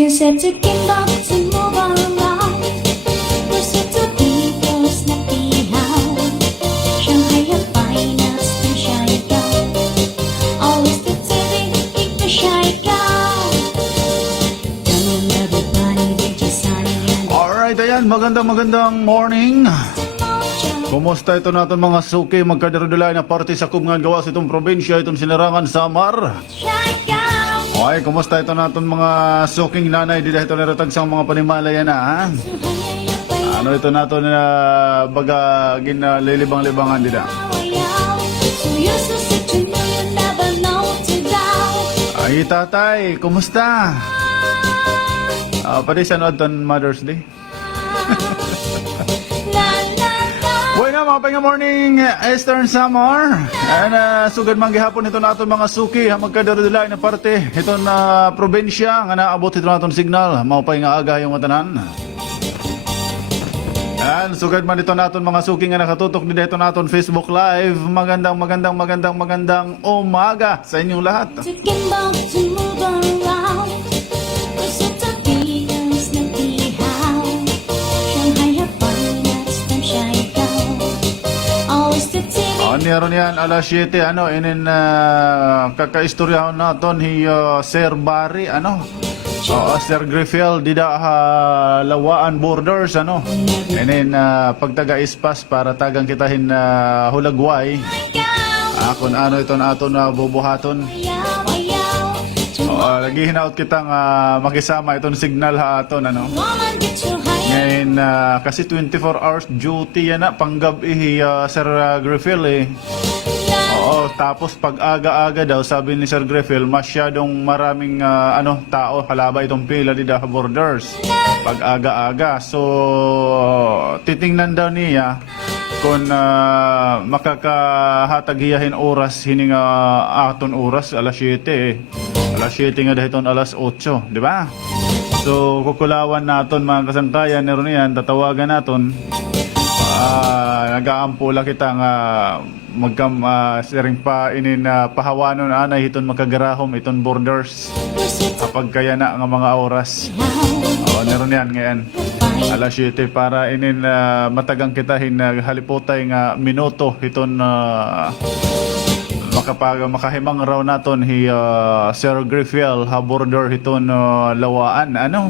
就在这肩膀怎么往绕，我是这地方那地好，上海呀白那是晒高，always the city keep the shy cow. Come on everybody, get your sunny and Alright, ayan, magandang morning. Kumusta ito natin mga suki, magkadaradulay na parte sa kubngan gawas itong probinsya, itong Sinarangan, Samar. shy cow. Okay, kumusta ito natin mga suking nanay, di dahil ito naratag sa mga panimala yan ha? Ano ito natin na baga ginalilibang-libangan dida? So you're so sick to know you never know to doubt. Ay tatay, kumusta? Pati sa noon Mother's Day. Bueno, mga pahinga morning, Eastern Samar. And sugad man gihapon ito natin mga suki, magkadaradulay na parte. Ito na probinsya, nga naabot ito natin signal. Mga pahinga aga yung matanan. And sugad man ito natin mga suki nga nakatutok dito natin Facebook Live. Magandang umaga sa inyong lahat. Ticking bomb to move around. Cause it's a Venus na dihaw. Shanghai ya finance ng shy cow. Always the TV. Meron yan, alas 7, inin kakaistoryahan natin Sir Barry, Sir Griffel, dida Lawaan Borders, inin pagtaga-ispas para tagang kitahin hulagway. Kung ano ito na aton bubuhaton. Ayaw, ayaw. Lagi hinaut kitang makisama itong signal aton, Woman get too high. Ngayon, kasi 24 hours duty yan panggabi Sir Griffel Oo, tapos pag aga-aga daw, sabi ni Sir Griffel, masyadong maraming tao, halaba itong pila di Daha Borders. Pag aga-aga. So, titingnan daw niya kung makakahataghiyahin oras, hining aton oras, alas 7 Alas 7 nga dahil alas 8, di ba? So, kukulawan naton mga kasangkayan, meron yan, tatawagan naton. Nag-aampula kita nga sering pa inin pahawanon anay iton makagarahom iton borders kapag kaya na nga mga oras. Meron yan ngayon. Alas 7 para inin matagang kita halipotay nga minuto iton makahimang raw naton Sir Griffel ha border iton Lawaan Everybody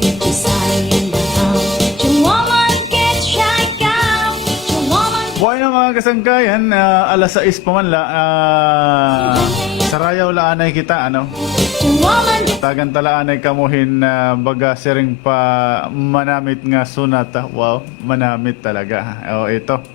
get your sunny in the house. Your woman get shy cow. Your woman. Buhay na mga kasangkayan, alas 6 pa man la, sarayaw laanay kita, Your woman get. Tagan talaanay kamuhin baga sering pa manamit nga sunata. Wow, manamit talaga. Ito.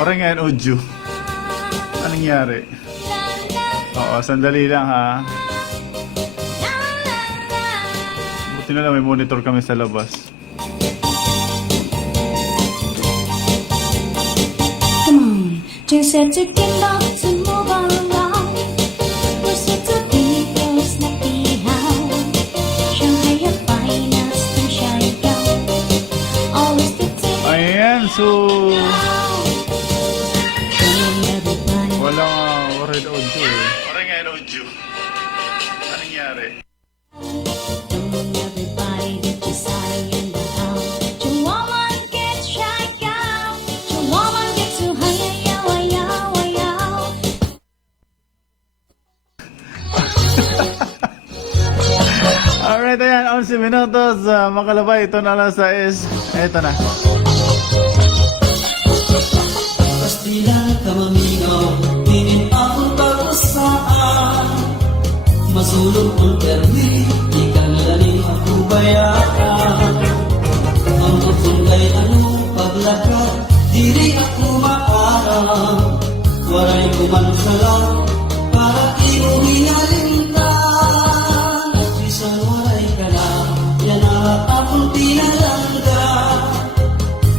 Parang ngayon, Uju. Anong nangyari? Sandali lang ha. Buti na lang may monitor kami sa labas. Come on, just set your game up to move around. We're set to be close, not be how. Shanghai ya finance ng shy cow. Always the TV. Ayan, so Everybody. walang Red Ojo Parang ngayon, Ojo. Anong nangyari? Alright, ayan, 11 minutos, makalabay, ito na alas 6. Ito na. Pastilan ka maminaw, tingin akong pag-usaan. Masulog ang permi, di ka nalaling ako bayaan. Ang kay anong paglakad, dili ako makarang. Waray ko man sa lang, para iuwi na lintang. Isang waray ka na, yan ang akong tinalangga.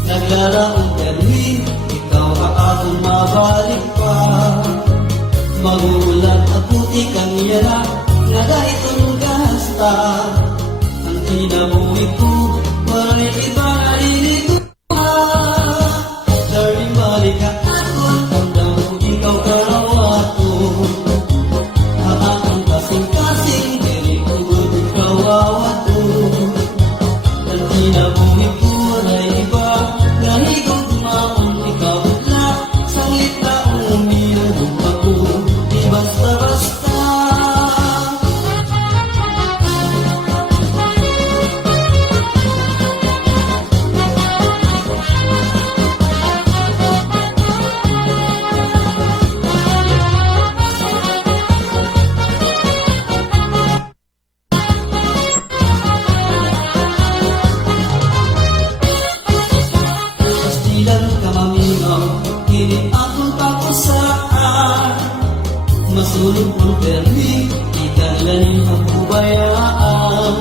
Naglalaong permi, ikaw akong mabalik pa. Magulat at puti kang yara, nga dahil itong gasta. Ang kinabuhi ko, waray iba na inito pa. Darling, balik ka ako, tanda mo ikaw karawato. Haatang kasing-kasing, dili ko ikaw awato. Ang kinabuhi ko, waray iba, nahigog maon ikaw butla. Sanglit na umilang ako, di basta-basta. Pastilan ka maminaw, hindi akong tapusaan. Masulog ang permi, di ka nalaling ako bayaan.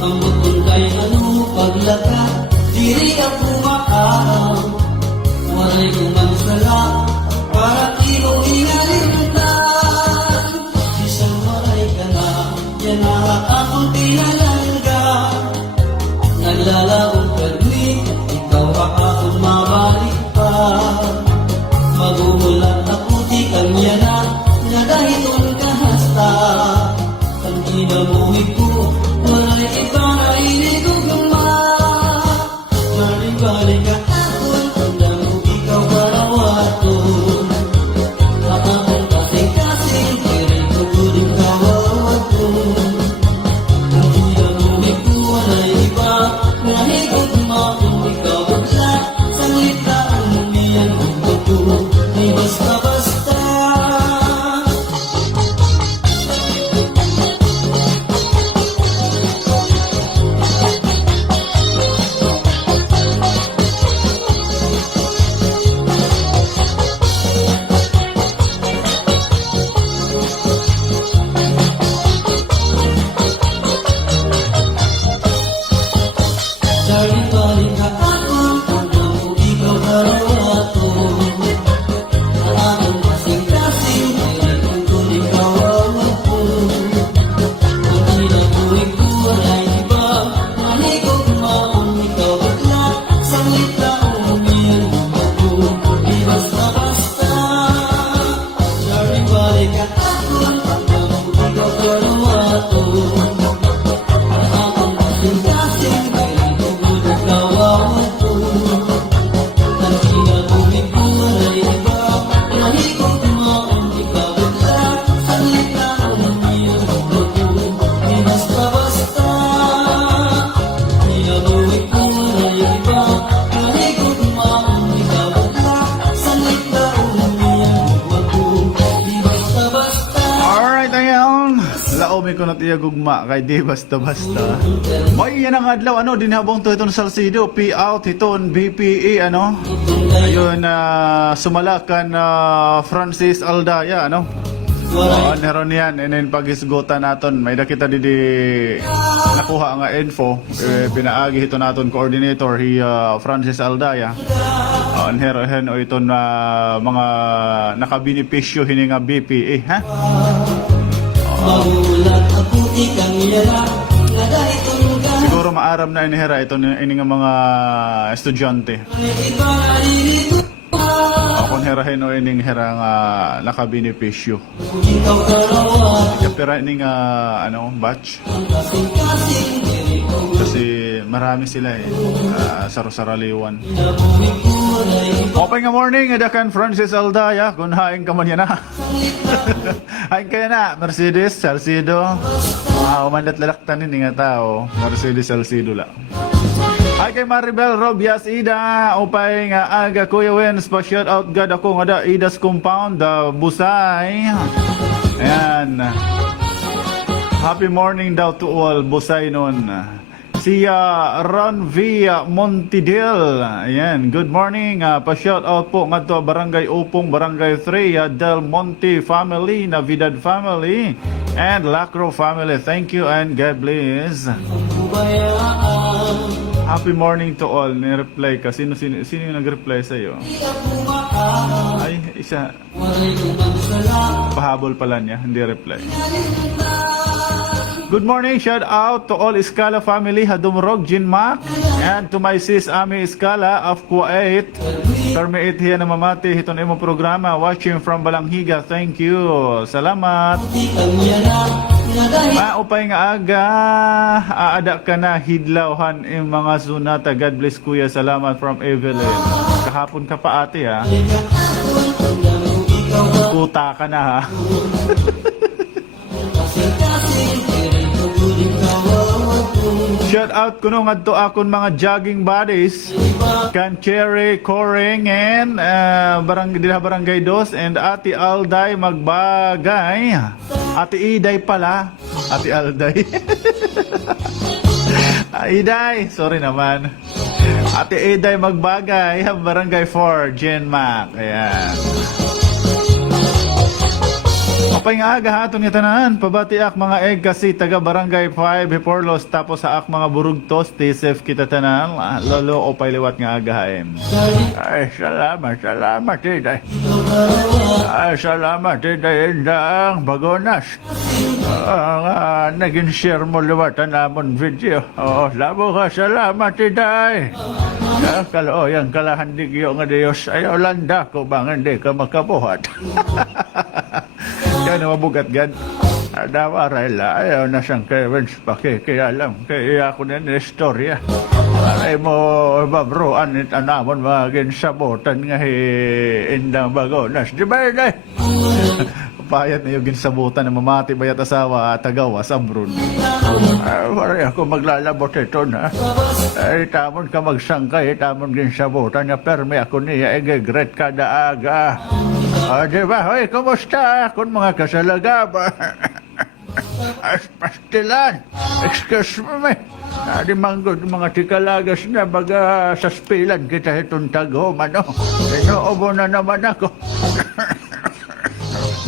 Ang bukod kay anong paglakad, diri ako makarang. Walay ko man sala, para ikaw inalintan. Isang waray ka na, yan ang akong tinalangga. Naglalaong permi, ikaw akong mabalik pa. Magulat ako di kanya na, nga dahil itong kahasta. Ang kinabuhi ko, walay iba na inigugma. Balik ka ako, tanda mo ikaw karawato. Akong kasing-kasing, kailan ko tuling kawawato. Ang kinabuhi ko, walay iba, nahigugma kung ikaw butla. Sanglit na umiyan ko, ay basta-basta. Darling, balik ka ako, tanda mo ikaw karawato. Akong kasing-kasing, kailan kung tuloy kawawato. Ang kinabuhi ko, walay iba, nahigog maong ikaw bigla. Sanglit na umiyan ako, di basta-basta. Darling, balik ka ako, tanda mo ikaw karawato. Akong kasing-kasing, kailan kung tuloy kawawato. Ang kinabuhi ko, walay iba, nahigog maong ikaw bigla. Sanglit na umiyan ako, di basta-basta. Kinabuhi ko, walay iba, nahigog maong ikaw bigla. Sanglit na umiyan ako, di basta-basta. Alright, ayan. Laomi ko na tiya gugma kay di basta-basta. May yan ang adlaw, ano, dinhabong to itong Salcido, P-out, iton, BPE, ano. Ayun, sumalakan Francis Aldaya, ano. Neron yan, and then pag-isgutan naton, may nakita di nakuha nga info, pinaagi ito naton coordinator, Francis Aldaya. Neron o ito na mga nakabinipisyo hini nga BPE, ha? Magulat ako di kang yara, nga dahil itong gano'n. Siguro maaram na inihera ito ini nga mga estudyante. Iba na inito pa. Kung herahin o ining hera nga nakabinipisyo. Ikaw karawan, Kapira ining ano, batch. ang kasing-kasing, diri ko. Kasi marami sila sarosaraliwan. Nabuhi ko, walay iba. Open nga morning, Adakan Francis Aldaya. Kung haing ka man yan na. Haing kaya na, Mercedes, Salcido. Umandat lalaktanin nga tao. Mercedes Salcido lang. Ay kay Maribel Robias Ida, upay nga aga Kuya Wins, pa-shout out gad ako nga da Ida's Compound, Busay. Ayan. Happy morning daw to all, Busay nun. Si Ron V. Montidil. Ayan, good morning. Pa-shout out po nga to Barangay Upong, Barangay 3, Del Monte family, Navidad family, and Lacro family. Thank you and God bless. Happy morning to all. Ni-reply ka. Sino yung nag-reply sa'yo? Ay, isa. Pahabol pala niya, hindi reply. Good morning, shout out to all Iskala family, Hadumrog, Jinmak, and to my sis Ami Iskala of Kuwait. Permit hiya na mamati, hito na imong programa, watching from Balanghiga, thank you. Salamat. Maupay nga aga, aada ka na hidlawhan yung mga sunata. God bless kuya, salamat from Evelyn. Kahapon ka pa ate ha. Kuta ka na ha. Shout out ko nung adto akon mga jogging buddies kan Cherry Coring and Barangay Dos and Ate Alday Magbagay. Ate Iday pala. Ate Alday. Iday, sorry naman. Ate Iday Magbagay, Barangay 4, Genmac. Ayan. Apay nga aga haton nga tanan, pabatiak mga egg kasi taga Barangay 5 Hiporlos, tapos sa ak mga burugtos, tisef kita tanan, lolo o liwat nga agahain. Ay, salamat Iday. Ay, salamat Iday, indang bagonas. Naging share mo liwatan namon video. Labo ka, salamat Iday. Kaloyan kalahandigyo nga Diyos, ayaw landa ko bang hindi ka makabuhat. Kaya na mabugat gad. Dawaray la, ayaw na siyang Kevin's pakikialam. Kaya ako na istorya. Ay mo, babroan it anamon maging sabotan nga indang bagonas. Di ba yun? Payat na yung ginsabutan na mamati bayat asawa tagawa sa Brun. Pare ako maglalabot ito na. Ay tamon ka magsangkay, tamon ginsabutan na perme ako niya egegret kada aga. Diba? Hoy, kumusta? Kung mga kasalagaba. Pastilan. Excuse me. Di manggod mga tikalagas na baga sa spilan kita itong taghoman. Inuubo na naman ako.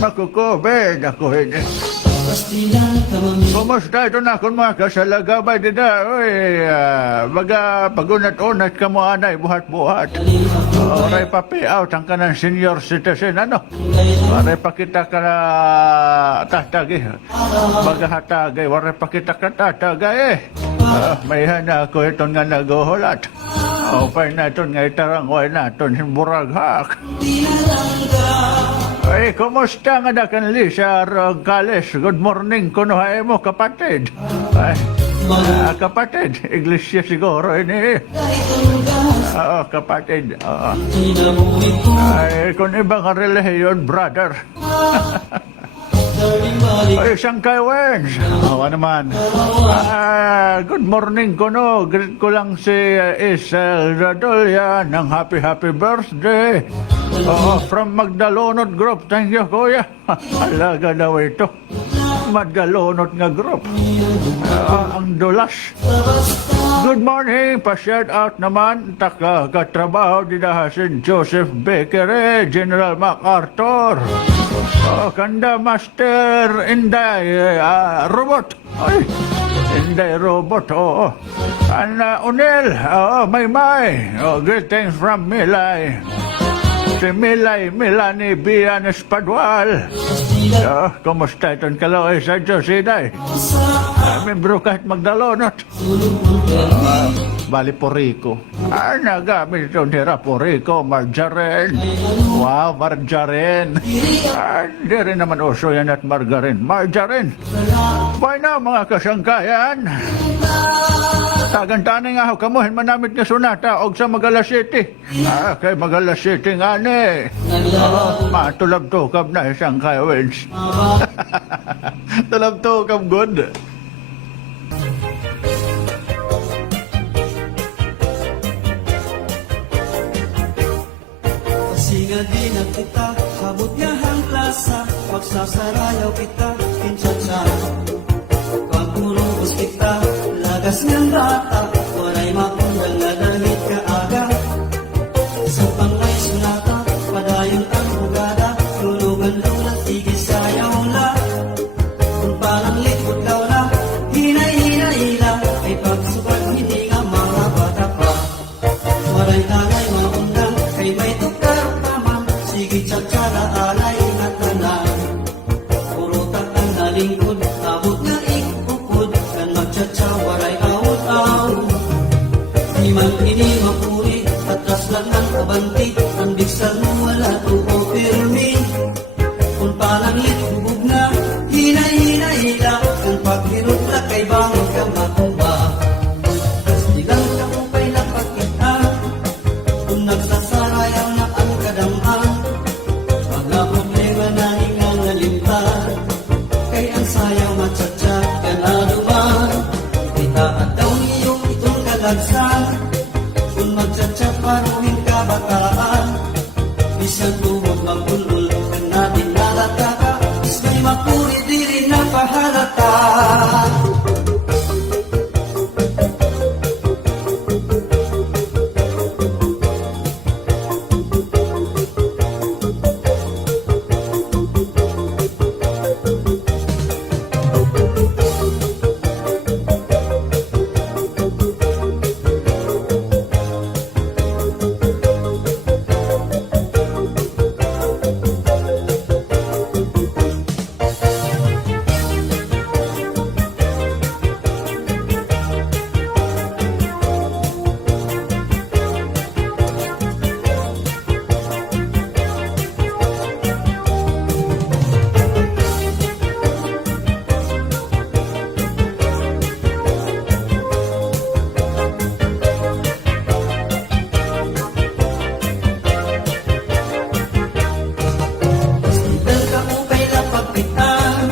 Makukubed ako hindi. Kumusta ito na kung mga kasalagabay dida? Uy, baga pagunat-unat ka mo anay, buhat-buhat. Oray pa payout ang kanang senior citizen, ano? Oray pa kita ka na tatagay. Baga hatagay, oray pa kita ka tatagay may hana ako itong nga naguhulat. Opay na itong nga itarangway na itong buraghak. Ay, kumusta nga na kanli sa Rogales? Good morning, kunuhay mo, kapatid. Ay, kapatid, iglesia siguro ini. Oo, kapatid. Oo. Ay, kung ibang relihiyon, brother. Ay, Sangkay Wens. Oo naman. Good morning ko no. Greet ko lang si Isel Radolya ng happy birthday. From Magdalonot Group. Thank you, kuya. Alaga daw ito. Magdalonot nga group. Ang dulas. Good morning. Pa-shout out naman. Katrabaho dina si Joseph Baker, General MacArthur. Kanda Master Inday Robot. Ay, Inday Robot. Unel. May. Greetings from Milay. Si Milani Bianes Padwal. Kumusta itong kaloy sa Diyos, Iday? Membro kahit Magdalonot. Bali Porico. Nagamit ito nira Porico, margarine. Wow, margarine. Hindi rin naman uso yan at margarine. Margarine. Bye na mga kasangkayan. Tagantanin nga ako, kamuhin manamit nga sunata og sa Magala City. Kay Magala City nga ni. Matulab-tukab na isang kaya wins. Tulab-tukab good. magsasarayaw kita kinsa-tsa. Pagpulubos kita, lagas ng bata, walay makundang na dahil kaaga. Sa pangay sunata, padayon ang bugada, tulugan lulat, sige sayaw la. Kung parang likod daw na, hinay-hinay-hila, ay pagsukat hindi nga mga bata pa. Walay tagay maundang, kay may tukar naman, sige tsatsara alay na tanan. Puro takang nalingkod, abot nga ikupod, kan magtsatsa walay awot-awot. Di man ini mapuri, atras lang ang kabanti, ang bigsan mo wala tuo pirmi. Kung parang litubog na, hinay-hinay-hila, ang paghirot na kay bangon ka matumba. Sigang kapupay na pagkita, kung nagsasarayaw na ang kadamhan, mga problema na hingang nalimtan, kay ang sayaw matsatsak ka na duman. Kita at daw niyong itong kalagsan, kung magsatsak paruhin ka bataan, bisan tumog magulul ka natin nalataka, is may mapuri di rin na pahalata. Dahil ka upay na pagpitan,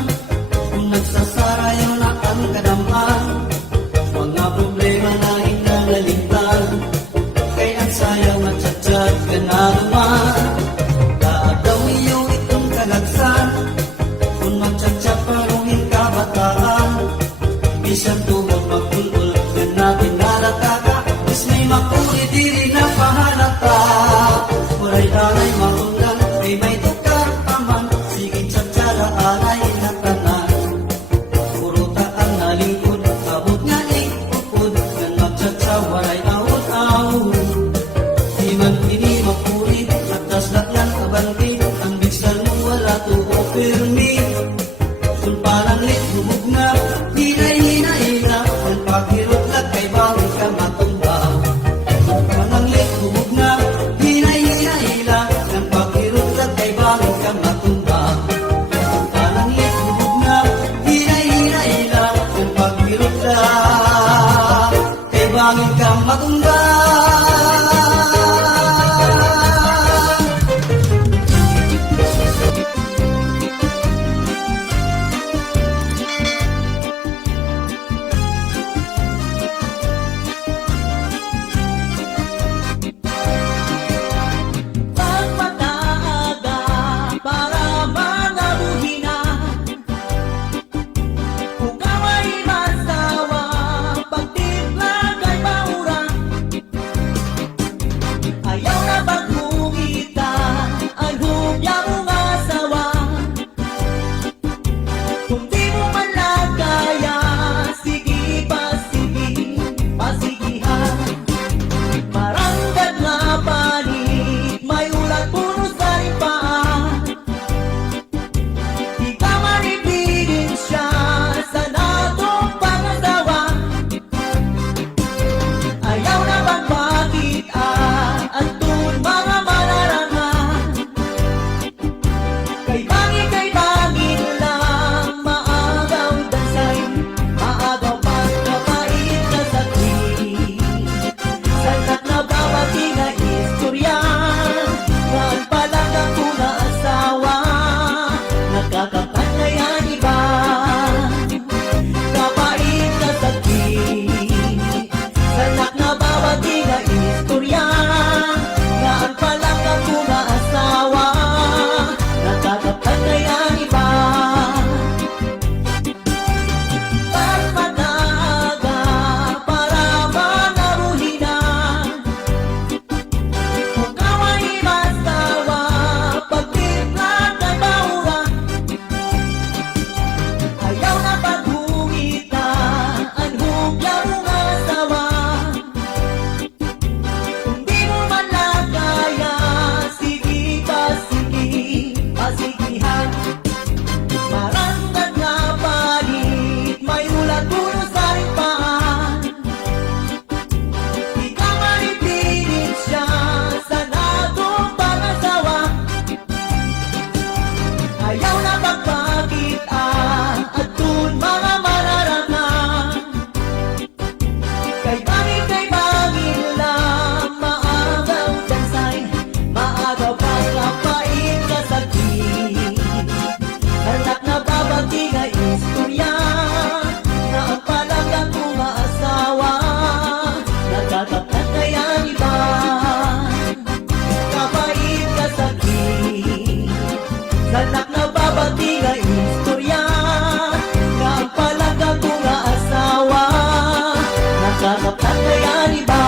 kung nagsasarayaw na ang kadamhan, mga problema na hinang naligtan, kay ang sayaw matsatsag ka na naman. Lahat daw iyong itong kalagsan, kung magtsatsak paruhin ka bataan, bisan tumog magulul ka natin nalataka, is may mapuri di rin na pahalata. Walay dalay maundan, may tukar paman, sige tsatsara alay na tanan. Puro taan na lingkod, abot nga ikupod, kan magtsatsa walay awot-awot. Di man ini mapuri, atas lakyan kabanti, ang bigsan mo wala tuo pirmi. Kung parang litubog na, hinay-hinay-hila, ang paghirot na kay bawin ka matumba. Kung parang litubog na, hinay-hinay-hila, ang paghirot na kay bawin ka matumba. Kung parang litubog na, hinay-hinay-hila, ang paghirot na kay bawin ka matumba. Pagpataaga para manabuhin na, ikaw ay masawa, pagtitlag ay baura, yakap ng bayanihan.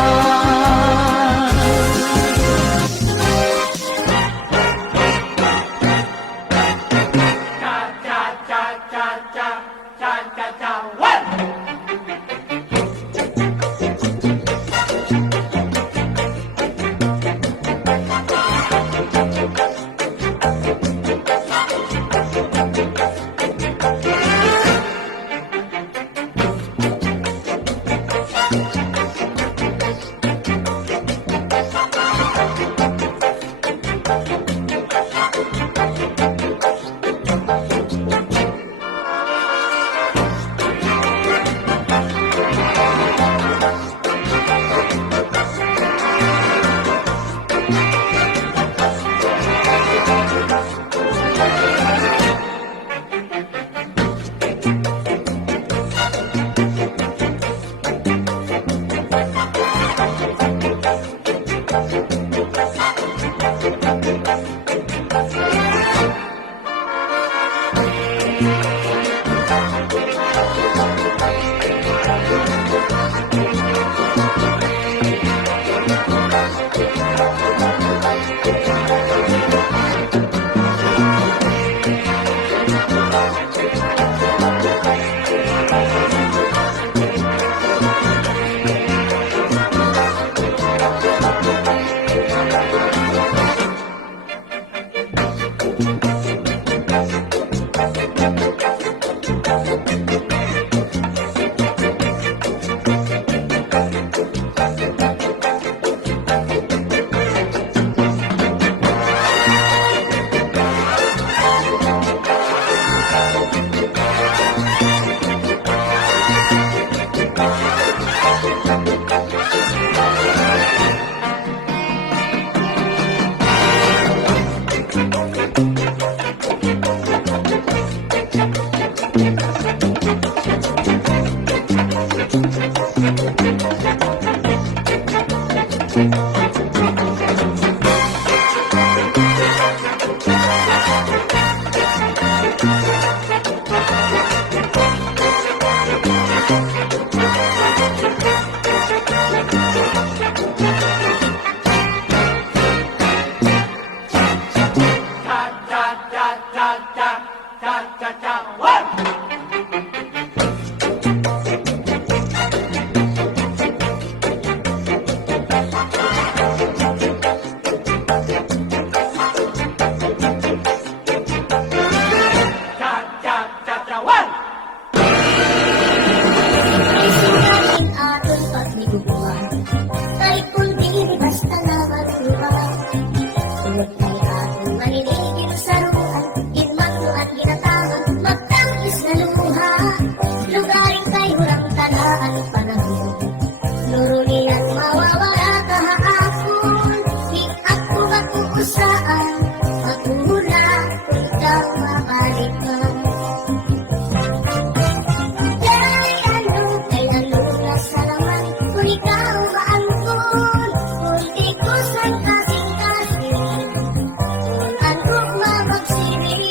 Isunatin aton pagliguan, kahit kung di basta na magluhan. Tulad kay aton maninigil sa ruhan, gitmaklo at ginatahan, magtangis na luha. Lugaring kay hurang talaan panahon, nurunian mawawala kahapon. Di ako makuusaan, magmula kung ikaw mabalik ka. Kay ano na sa laman, kung ikaw maangkon, kung di ko saan kasing-kasing, kung ano mamagsiri.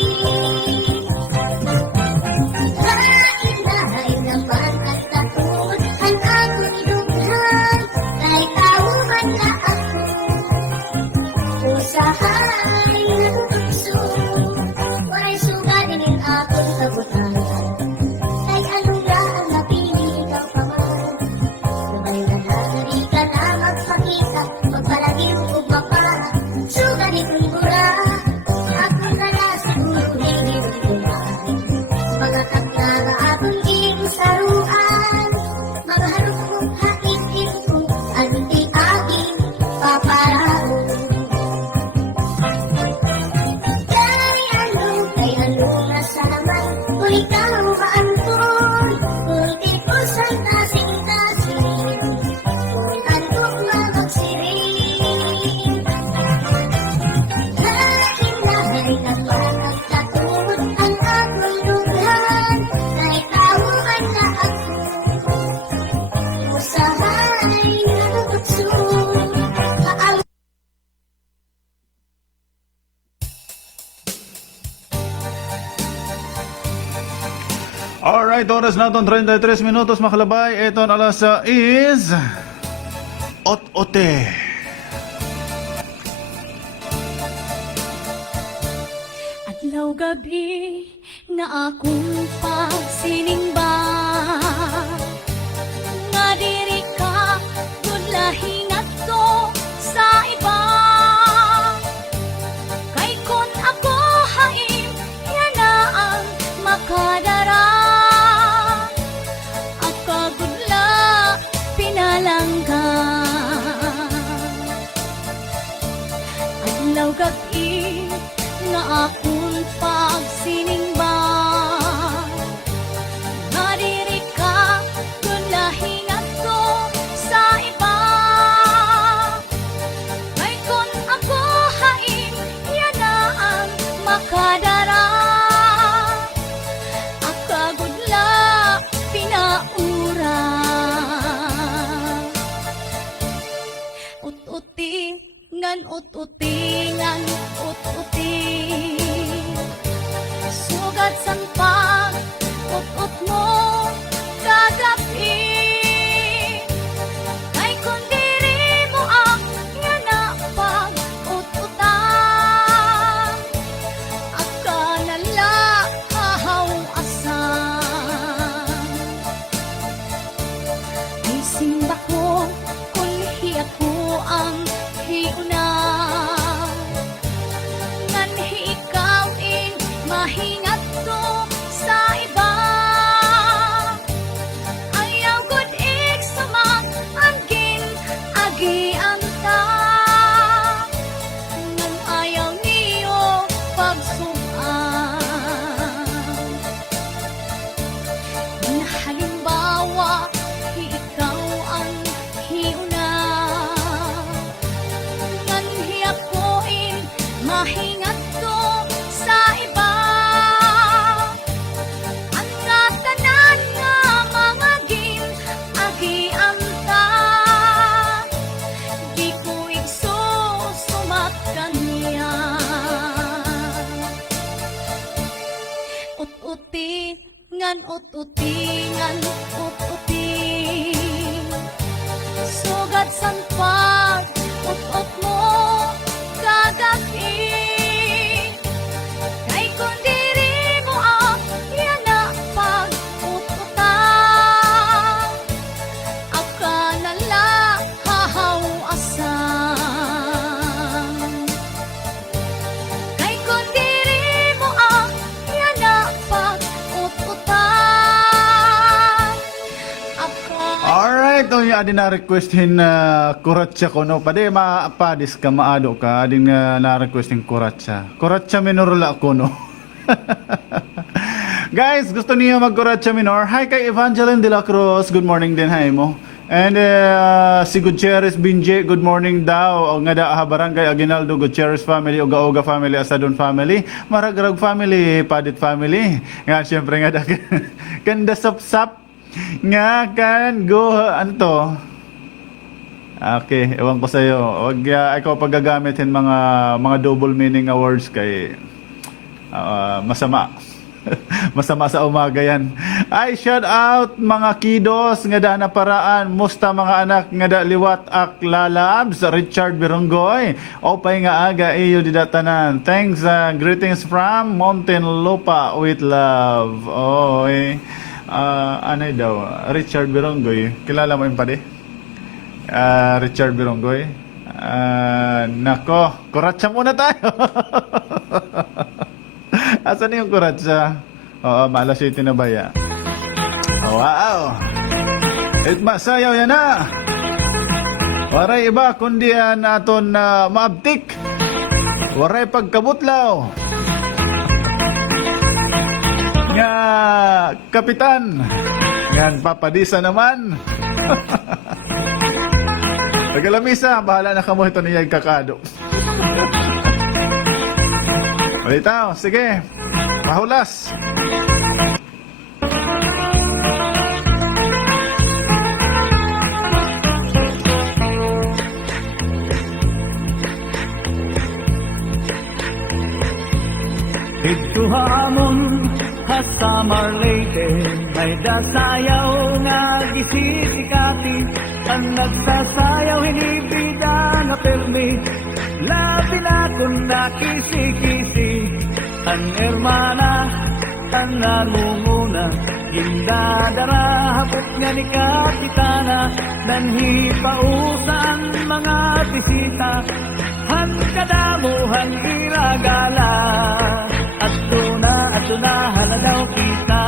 Hain naman at takot, ang akong dughan, kay tauhan na ako, usahay na tukso, waray suganin akong kabutan. Kay anong daan napili ikaw pa man, sabay na nari ka na magpakita, magpalagim o mapara, suganin kong gura, ako na siguro hingin ko na. Mga takna na akong gisaruan, mga harap kong hakikin ko, anti aking paparaon. Kay ano na sa laman, kung ikaw maangkon, kung di ko saan kasing-kasing, kung ano mamagsiri. Hinahay na parang katulad ang akong dughan, kay tauhan na ako, usahay na tukso. Alright, oras natin 33 minutos makalabay. Ito ang alas is Ot-ote. Adlaw gabi na akong pagsiningba, nga diri ka gudlahi ngadto sa iba. Kay kun ako haim, yan na ang makadara. Akagudla pinalangga, adlaw gabi nga akong pagsiningba, nga diri ka gudlahi ngadto sa iba. Kay kun ako hain, yan na ang makadara. Akagudla pinaura, ut-uti ngan ut-uti ngan ut-uti, sugat sang pag ut-ut mo kagabi. Kay kun diri mo ang nga na pag ut-utan, akanala hahaw asan. Ay simba ko kung ako ang hiuna, ngan ikaw in mahingat to sa iba. Ayaw gud iksumak angkin agian ta, ngan ayaw niyo pagsuman. Halimbawa, ikaw ang hiuna, ngan hiyakuin mahingat to sa iba. Ang katanan nga mga agian ta, di ko igsusumat kaniya. Ut-uti ngan ut-uti ngan ut-uti, sugat sang pag ut-ut mo kagabi. Kay kun diri mo ang yan na pag ut-utan, akanala hahaw asan. Kay kun diri mo ang yan na pag ut-utan, Alright, o yung adin na requestin kuratsa ko no. Pwede maapadis ka, maado ka. Adin na requestin kuratsa. Kuratsa minor la ko no. Guys, gusto niyo mag-kuratsa minor? Hi kay Evangeline de la Cruz. Good morning din, hi mo. And si Gutierrez Binje, good morning daw. O nga da barangay Aguinaldo Gutierrez family, Oga-Oga family, Asadon family, Maragrag family, Padit family. Nga, syempre nga da kanda sap-sap. Nga kan go ano to? Okay, ewan ko sa'yo. Wag ikaw paggagamitin mga double meaning words kay masama. Masama sa umaga yan. Ay, shout out mga kidos nga da na paraan. Musta mga anak nga da liwat ak lalabs. Richard Bironggoy. Opay nga aga iyo didatanan. Thanks, greetings from Mountain Lupa with love. Oy. Ano daw? Richard Bironggoy. Kilala mo yung pade? Richard Bironggoy. Nako, kuratsa muna tayo. Asan yung kuratsa? Oo, maalas 7 na baya. Wow! Masayaw yan na! Waray iba kundi naton maabtik. Waray pagkabutlaw. Nga kapitan. Nga papadisa naman. Pagalamisa, bahala na kamo ito niya kakado. Balitaw, sige. Mahulas. Ito hamon Summer Leyte may dasayaw nga gisisikati ang nagsasayaw hinibida nga permi labi na kung nakisi-kisi ang hermana ang nangunguna gindadara hapot nga ni kapitana nanhipausan mga bisita han kadamuhan iragala at na haladaw kita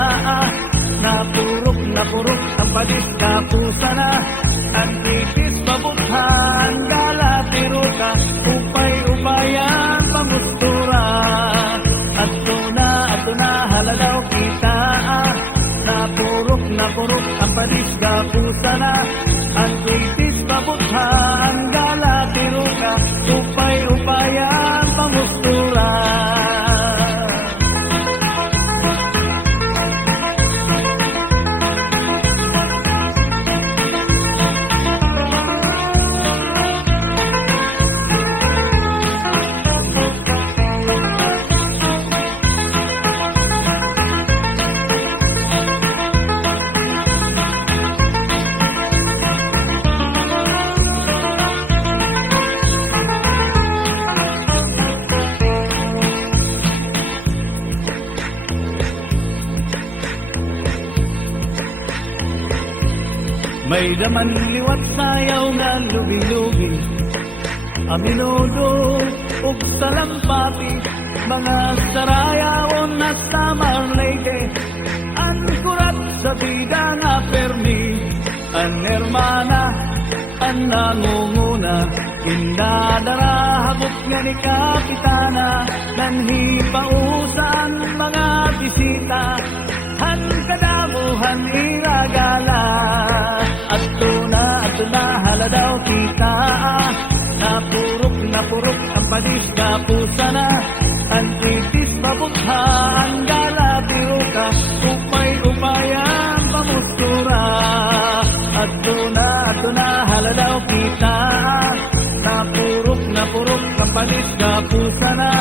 napurok ang padis kapusa na ang tipis pabukhan gala piruka upay-upayan pamustura at na haladaw kita napurok ang padis kapusa na ang tipis pabukhan gala piruka upay-upayan pamustura. May daman liwat sayaw nga lubi-lubi aminudo ug salampati mga sarayawon na Summer Leyte ang kurat sa bida nga permi ang hermana ang nangunguna indadara habot nga ni kapitana nanhipausan mga bisita han kadamuhan iragala at na haladaw kita napurok ang padis kapusa na ang titis pabukha ang gala piruka upay-upayan pamustura at na haladaw kita napurok ang padis kapusa na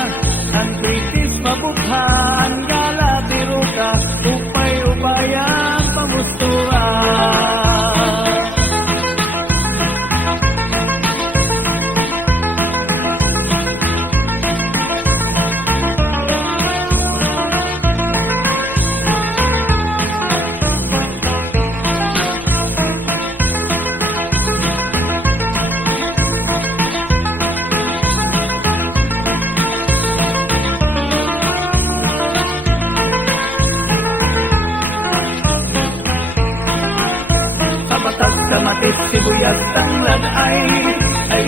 ang titis pabukha ang gala piruka upay-upayan pamustura. Kamatis sibuyas tanglad ay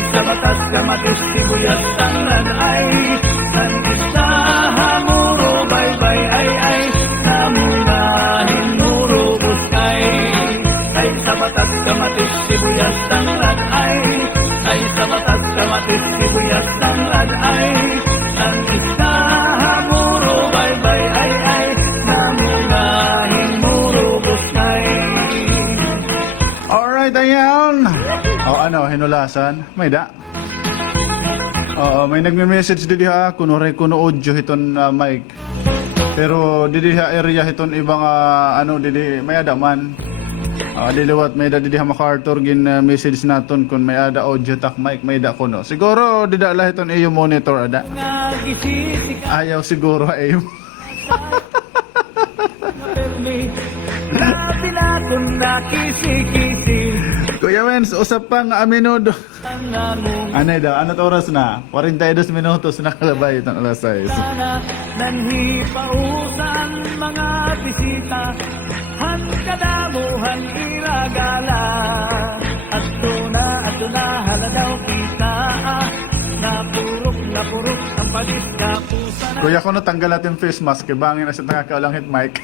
sa batas kamatis sibuyas tanglad ay ang isa hamuro baybay ay namunahin muro buskay ay sa batas kamatis sibuyas tanglad ay sa batas kamatis sibuyas tanglad ay ang isa hamuro baybay ay namunahin muro buskay. Alright, ayan. Ano, hinulasan? May da? May nagme-message didi ha, kunore kuno audio hiton mic. Pero didi ha area hiton ibang didi may ada man. Diliwat may da didi ha MacArthur gin message naton kun may ada audio tak mic may da kuno. Siguro dida lah hiton iyo monitor ada. Ayaw siguro ay. Kuya Wens, usap pang aminudo. Anay daw, ano't oras na? 42 minutos na kalabay itong alas 6. Nanhipausan mga bisita han kadamuhan iragala at na haladaw kita napurok ang padis kapusa na Kuya ko natanggal natin face mask, bangin na siya nakakaulang hit mic.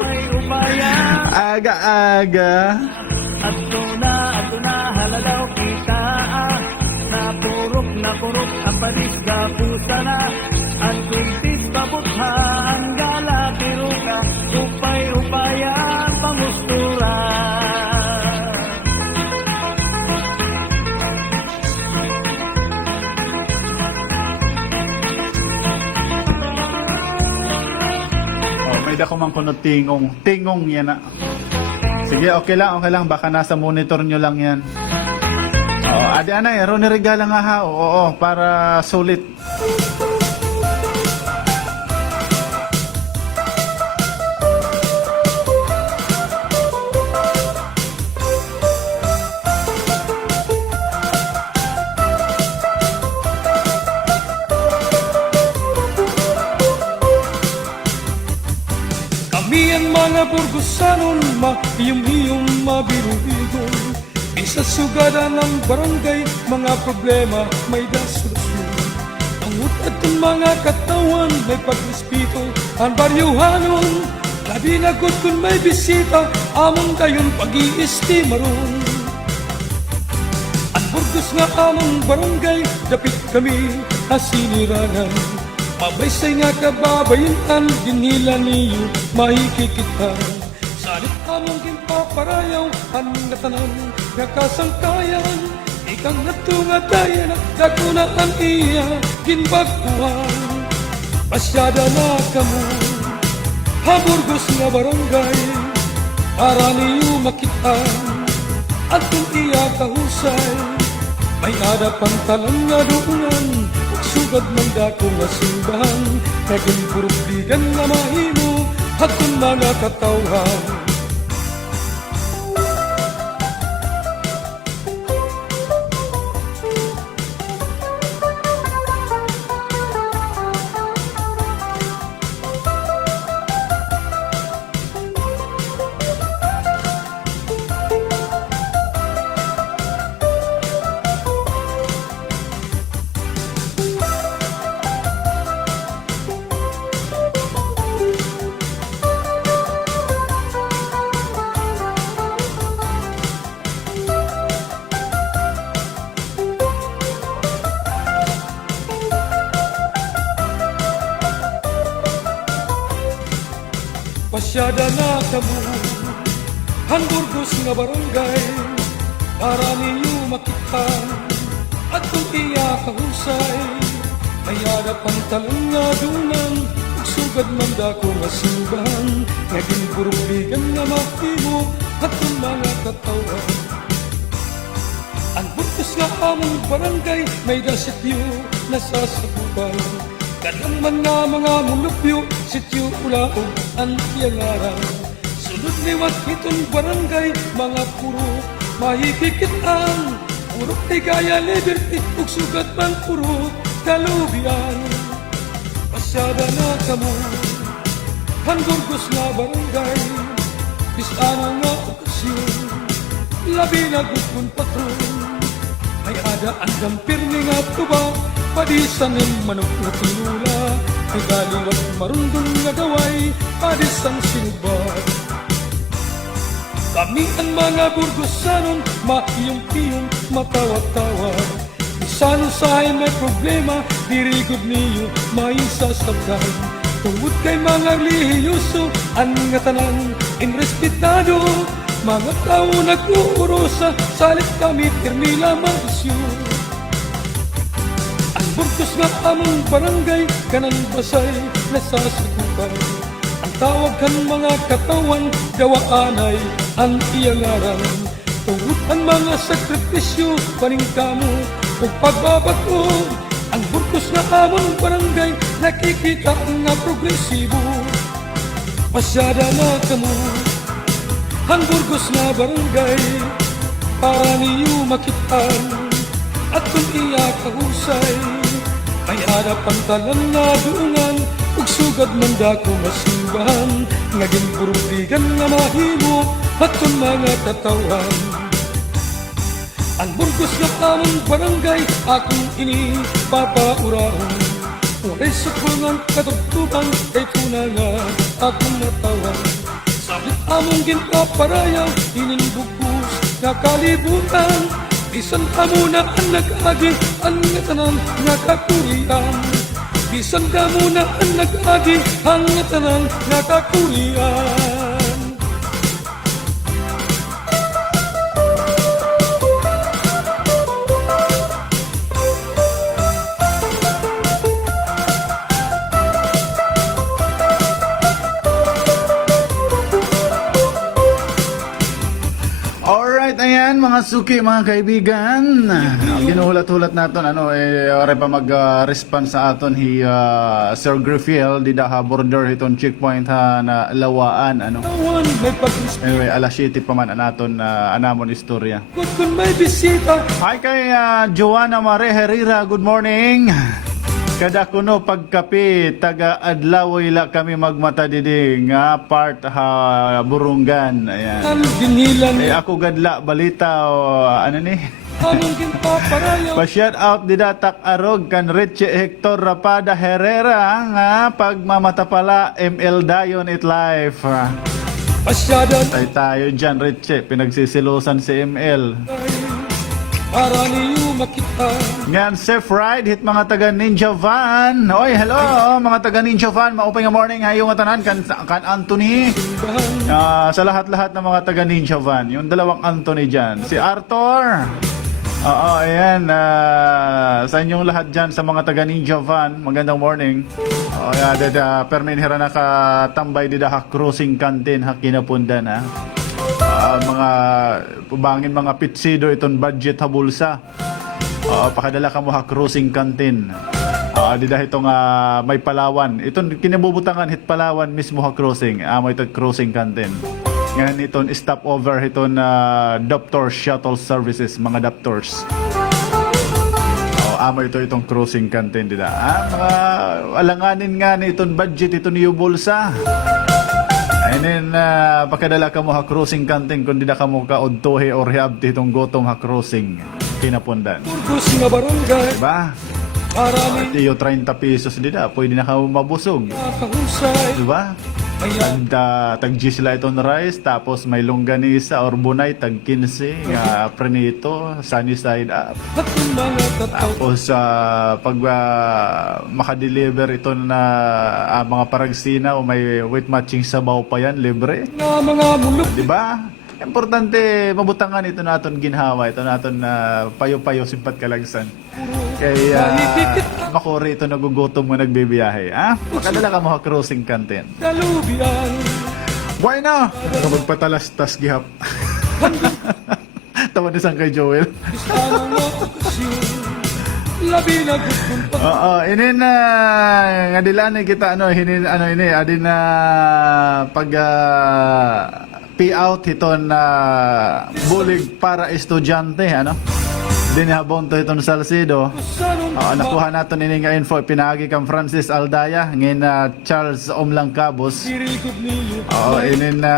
may upaya Aga-aga. at na haladaw kita napurok ang padis kapusa na ang kwintis pabutha ang gala piruka upay-upaya pamustura. Pwede ako mang kunot tingong. Tingong yan na. Sige, okay lang. Baka nasa monitor nyo lang yan. Oo, adi anay, Ronnie Regala nga ha. Oo, para sulit. Kami ang mga Burgosanon, mahiyong-hiyong mabirubigon. Isa sugadan ng barangay, mga problema may dasolusyon. Ang utad ng mga katawan, may pagrespeto, ang baryuhanon. Labi na gud kung may bisita, amon kayon pag-iistima ron. Ang Burgos nga among barangay, dapit kami asinirangan. Mabaysay nga kababayan, dinila niyo mahikikitan. Salit among ginpaparayaw, ang natanan nga kasangkayan. Ikang natunga dayan, dako na ang iya ginbaguhan. Pasyada na kamo, Burgos nga barangay, para niyo makitaan. At kung iya kahusay, may adapan talang nga doon. Sugad man dako nga simbahan, kaging purupdigan nga mahimo, hatun mga katawhan. Pasyada na kamo, ang Burgos nga barangay, para niyo makitaan. At kung iya kahusay, may harapan talang nga dunan. Sugad man dako nga simbahan, naging purupdigan nga mahimo, at kung mga katawan. Ang Burgos nga among barangay, may dasityo na sasabukan. Ganang man nga mga mulupyo, sityo ulaog ang iyangaran. Sunod liwat itong barangay, mga puro mahikikitan. Puro tigaya liberty, ug sugat man puro kalubian. Pasyada na kamo, ang Burgos nga barangay, bisana nga okasyon, labi na gugkon patron. May ada ang dampir ni nga tuba, padisan ng manok na tinula, may galiwat marundong nga gaway, padisan sinubat. Kami ang mga Burgosanon, mahiyong-hiyong matawa-tawa. Isano sa'y may problema, dirigod niyo may sasabdan. Tungod kay mga lihiyoso, ang nga tanan inrespetado. Mga tao nag-uurosa, salit kami pirmi lamang isyo. Ang Burgos nga among barangay, kanang basay nasasakupan. Ang tawag kan mga katawan, dawaanay ang iyangaran. Tungod ang mga sakripisyo, paningkamo o pagbabato. Ang Burgos nga among barangay, nakikita nga progresibo. Pasyada na kamo, ang Burgos nga barangay, para niyo makitaan. At kung iya kahusay, may harapan talang nga duungan. Ug sugad man dako masimbahan, naging purupdigan nga mahimo, at kung mga katawan. Ang Burgos nga among barangay, akong inipapaurahon. Walay sukungan katugtuban, kay kuna nga akong natawan. Sabit among ginpaparayaw, ininbugos na kalibutan. Bisan amo na ang nag-agi, ang tanan nga kakurian. Bisan kamo na ang nag-agi, ang tanan nga kakurian. Alright, ayan mga suki, mga kaibigan. Ginuhulat-hulat naton ore pa mag-respond sa aton Sir Griffiel di daha border hiton checkpoint ha na lawaan Tawan may pag-respito. Anyway, alas 7 pa man naton anamon istorya. Kung may bisita, Hi kay Joanna Mare Herrera, good morning. Kada kuno pagkapi taga adlaw ila kami magmata didi nga part ha Burungan. Ayan. ang ginilan, Ako gadla balita o ni? among ginpaparayaw. Pa-shout out didatak arog kan Richie Hector Rapada Herrera nga pagmamata pala ML Dayon It Life. Pasyadan Ay tayo dyan Richie, pinagsisilusan si ML. para niyo makita. Ngan safe ride hit mga taga Ninja Van. Oy, hello mga taga Ninja Van. Maupay nga morning hayo nga tanan kan Anthony. Sa lahat-lahat ng mga taga Ninja Van, yung dalawang Anthony dyan. Si Arthur. Oo, ayan. Sa inyong lahat dyan sa mga taga Ninja Van, magandang morning. Oo, permin hira na katambay dida ha cruising canteen ha kinapundan ha. Mga bangin mga pitsido iton budget ha bulsa. Pakadala ka mo ha cruising canteen. Di dahil itong may Palawan. Itong kinabubutangan hit Palawan mismo ha cruising. May itong cruising canteen. Ngayon itong stopover itong doctor shuttle services, mga doctors. Amo ito itong cruising canteen dida. Mga alanganin nga ni itong budget itong niyo bulsa. And then, pakadala ka mo ha cruising canteen kung di na ka mo ka odtohe or hiab itong gotong ha cruising pinapundan. Kurkus nga barangay, Diba? para Tiyo niyo 30 pesos dida, pwede na ka mabusog. makahusay. Diba? Ayan, Tag-G sila itong rice, tapos may longganisa or bunay, tag 15, prenito, sunny side up. at yung mga tataw. Tapos pag makadeliver ito na mga paragsina o may weight matching sabaw pa yan, libre. Nga mga mulok, Di ba? Importante mabutangan ito naton ginhawa, ito naton payo-payo simpat kalagsan. Kaya makuri ito nagugutom mo nagbibiyahe. Makadala ka mo ha cruising canteen. kalubian. Bueno! Magpatalastas gihap. Tawa ni sang kay Joel. Isang mga okasyon, labi na gustong pa. Oo, inin na nga dilan kita hinin ini adin na pag payout iton na bulig para estudyante Dinihabon to itong Salcido. Sanong Nakuha natin ini nga info pinagi kang Francis Aldaya ngin Charles Omlang Cabos. Kirikod niyo, Inin na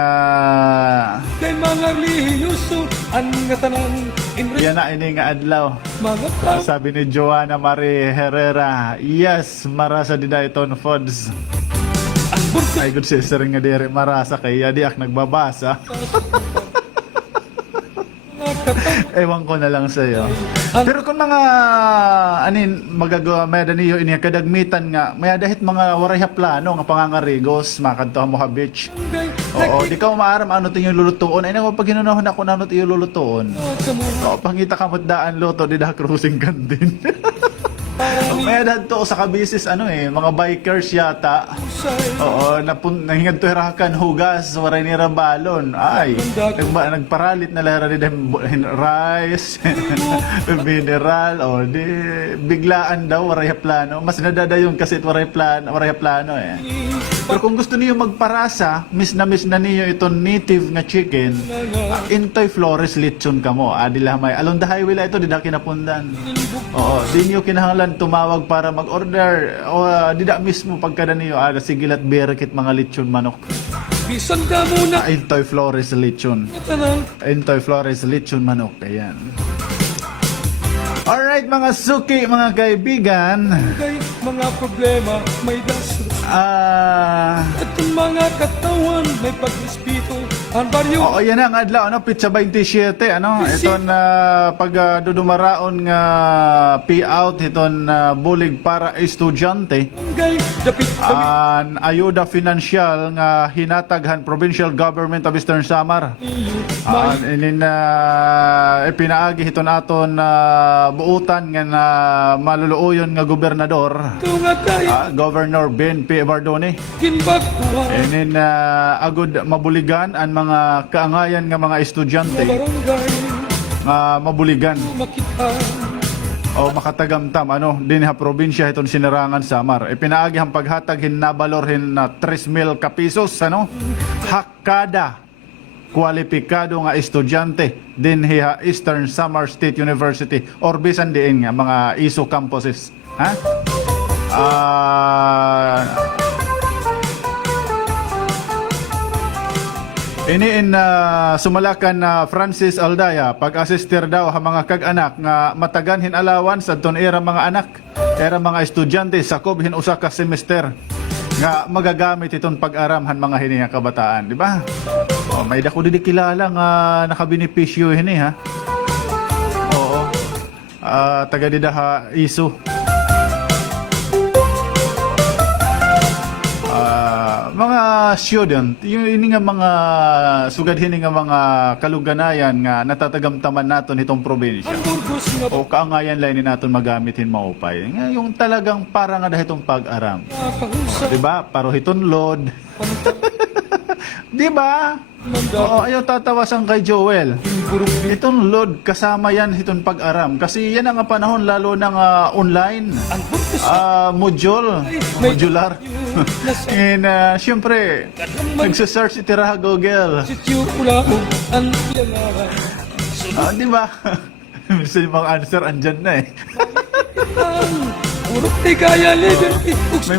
kay mga lihiluso, ang nga tanan, yan na ini nga adlaw. mga tao. Sabi ni Joanna Marie Herrera, yes, marasa dida iton Fods. Ang bursa, Ay good sister nga diri marasa kay Yadiak nagbabasa. mga kataw. Ewan ko na lang sa iyo. Pero kung mga magagawa may niyo ini kadagmitan nga may dahit mga warayha plano nga pangangarigos makadto mo ha beach. Oo, di ka maaram ano to yung lulutuon. Ay nako pag hinunahon ako nano to yung lulutuon. Oo, pangita ka daan luto di da cruising canteen. May dahil to sa kabisis mga bikers yata. Oo, nahingad to hirakan hugas, waray ni balon. Ay, nagparalit na lera ni rice, mineral, di biglaan daw, waray plano. Mas nadadayon kasi waray plano eh. Pero kung gusto niyo magparasa, miss na niyo itong native nga chicken, Intoy Flores lechon kamo. Adila may along the highway la ito, di na kinapundan. Oo, di niyo kinahanglan tumawag para mag-order. O di da mismo pagkada niyo, sigilat berekit mga lechon manok. Bisan ka muna, Intoy Flores lechon. tanan, Intoy Flores lechon manok. Ayan. Alright mga suki, mga kaibigan. kay mga problema, may dasos. At yung mga katawan, may pag-respito, ang baryo. Oo, yan ang adlaw, pizza 27, ito na pag dudumaraon nga payout, ito na bulig para estudyante. Gay, dapit kami. An ayuda financial nga hinataghan Provincial Government of Eastern Samar. Inin pinaagi ito naton buutan nga na maluluoyon nga gobernador. Ito nga tayo, Governor Ben P. Bardone. kinbagkuhan. Inin agud mabuligan ang mga kaangayan nga mga estudyante barangay nga mabuligan makitaan o makatagamtam din ha probinsya iton Sinarangan Samar. Pinaagi ang paghatag hinabalorhin na 3,000 ka pesos hakada kwalipikado nga estudyante din hiha Eastern Samar State University or bisan diin nga mga ISO campuses. Ha? Iniin na sumalakan na Francis Aldaya pag-assister daw ha mga kag-anak nga mataganhin alawan sa ton era mga anak era mga estudyante sa kubhin usa ka semester nga magagamit iton pag-aramhan mga hini nga kabataan, di ba? May dako di kilala nga nakabenepisyo hini ha. Oo. Taga didaha ISO. Mga student, yung ini nga mga sugad hini nga mga kaluganayan nga natatagamtaman naton itong probinsya. ang burgos nga O kaangayan lain ni naton magamitin maupay. Nga yung talagang para nga dahil itong pag-aram. pangusap Di ba? Paro hiton load. Di ba? Oo, ayaw tatawasan kay Joel. Itong load kasama yan itong pag-aram. Kasi yan ang panahon lalo ng online. ang burgos Modular. And syempre, nagsasearch itira Google. sityo ulaog ang ilangaran Di ba? Minsan yung mga answer andyan na eh. ang purok di kaya leader May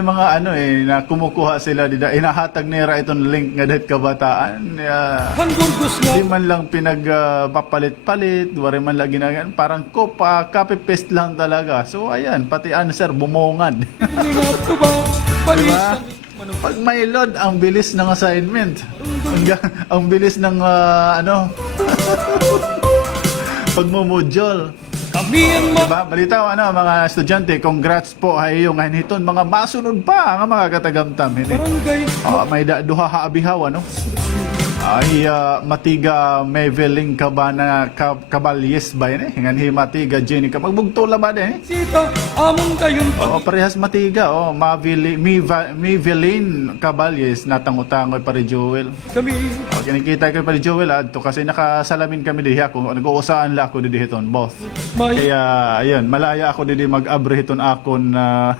mga na kumukuha sila dida inahatag nila itong link nga dahil kabataan. ang burgos nga Di man lang pinagpapalit-palit, wari man lang ginagan. Parang copy paste lang talaga. So ayan, pati answer bumungad. Ninato ba? Palisan. Pag may load, ang bilis ng assignment. Ang bilis ng pagmumodule. Kami ang Diba? Balitaw, mga estudyante, congrats po ay yung hiton mga masunod pa ang mga katagamtam. barangay May duha haabihaw, ay matiga Maybelline ka ba na kabalyes ba yun Hingan hi matiga Jenny ka magbugtula ba din sita among dayon pa parehas matiga Maybelline kabalyes natangutangoy pa rin Joel. kami Kinikita ko pa rin Joel adto kasi nakasalamin kami diha kung nag-uusaan la ako dihiton both. may Kaya ayun, malaya ako didi mag-abre hiton akon na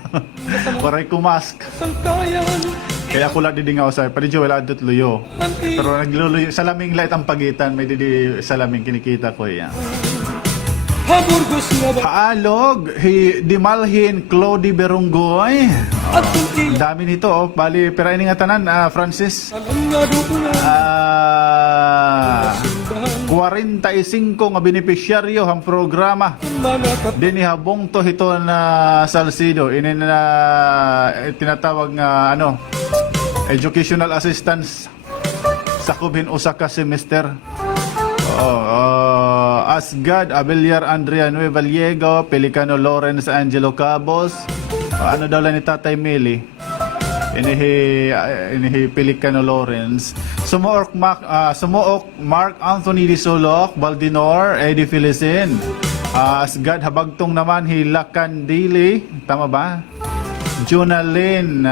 waray kumask. sangkayan Kaya ako lang didi nga usay pa rin Joel adto luyo. nanti Pero nagluluyo, salaming light ang pagitan, may didi salaming kinikita ko yan. haburgos nga ba Haalog, Dimalhin Clody Berunggoy. at tunti Dami nito, bali, pero ini nga tanan, Francis. alam nga doon na 45 nga benepisyaryo ang programa. malakat Dinihabong to hito na Salcido. Ini na tinatawag nga, educational assistance sa kubhin usa ka semester. Asgad Abeliar Andrea Nueva Vallego, Pelicano Lawrence Angelo Cabos. Ano daw lang ni Tatay Mili? Inihi Pelicano Lawrence. Sumuok Mark Anthony Disolok, Baldinor, Eddie Felicin. Asgad Habagtong naman Hilakan Dili. Tama ba? Joanilin,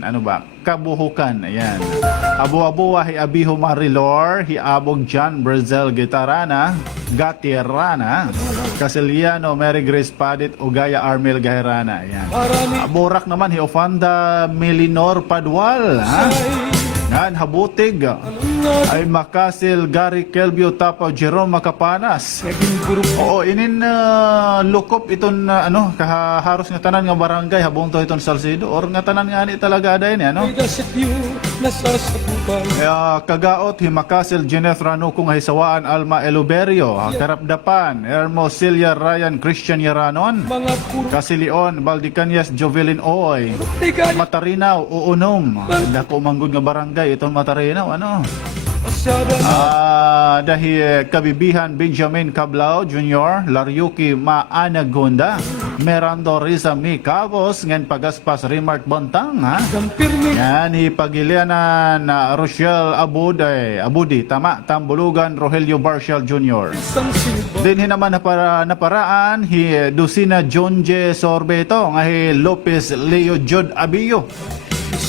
ano ba? Kabuhukan, ayan. Abu-abuwa Abiho Marilor, Abog John Brazil Gitarana, Gatirana, Casiliano Mary Grace Padit, Ugaya Armel Gairana, ayan. marami Borak naman Ofanda Melinor Padwal, ha? Ngan Habutig, ay Makasil Gary Kelvio Tapaw Jerome Makapanas. naging burok Oo, inin lukop iton kaharos nga tanan nga barangay habong to iton Salcido or nga tanan nga ni talaga aday ni may dasityo nasasabukan kagaot Himakasil Jeneth Rano kung hisawaan Alma Eluberio, Karapdapan Hermosilya Ryan Christian Yaranon, mga puro Kasilion Baldicanyas Jovelin Oy, di kaya Matarinaw Uunom, dako manggod nga barangay iton Matarinaw masyada dahil Kabibihan Benjamin Cablao Jr., Laryuki Maanagonda, Merando Risa Mi Cabos, ngan Pagaspas Remark Bontang, ha? ng pirmi Yan, ipagilianan na Rochelle Abudi, tama, Tambulugan, Rogelio Barcial Jr. isang silbo Din naman naparaan, Dusina John J. Sorbeto, nga Lopez Leo Jod Abillo,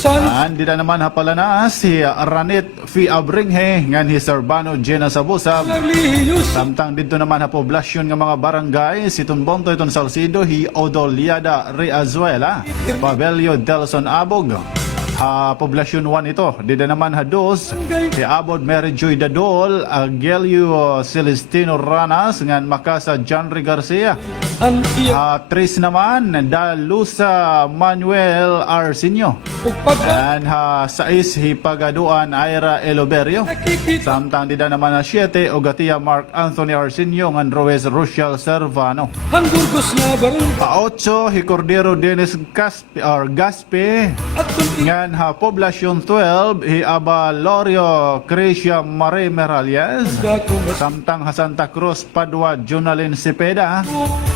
San Andi na naman hapala na si Ranit Fi Abringhe ngan hi Serbano Jena Sabusab. Larlius Samtang dito naman ha poblasyon nga mga barangay si Tunbonto iton Salcido hi Odoliada Riazuela, Pabelio Delson Abog. Ha poblasyon 1 ito. Dida naman ha 2 si Abod Mary Joy Dadol, Agelio Celestino Ranas ngan Makasa Janry Garcia. ang iya 3 naman Dalusa Manuel Arsenio. pagpagka And ha 6 hipagaduan Ira Eloberio. nakikita Samtang dida naman na 7 Ogatia Mark Anthony Arsenio ngan Roes Rochelle Servano. ang Burgos nga barangay Pa-8 hi Cordero Dennis Gaspe at kung ngan ha poblasyon 12 hi Abalorio Crecia Mare Meralias. dako mas Samtang ha Santa Cruz Padua Jonalyn Cepeda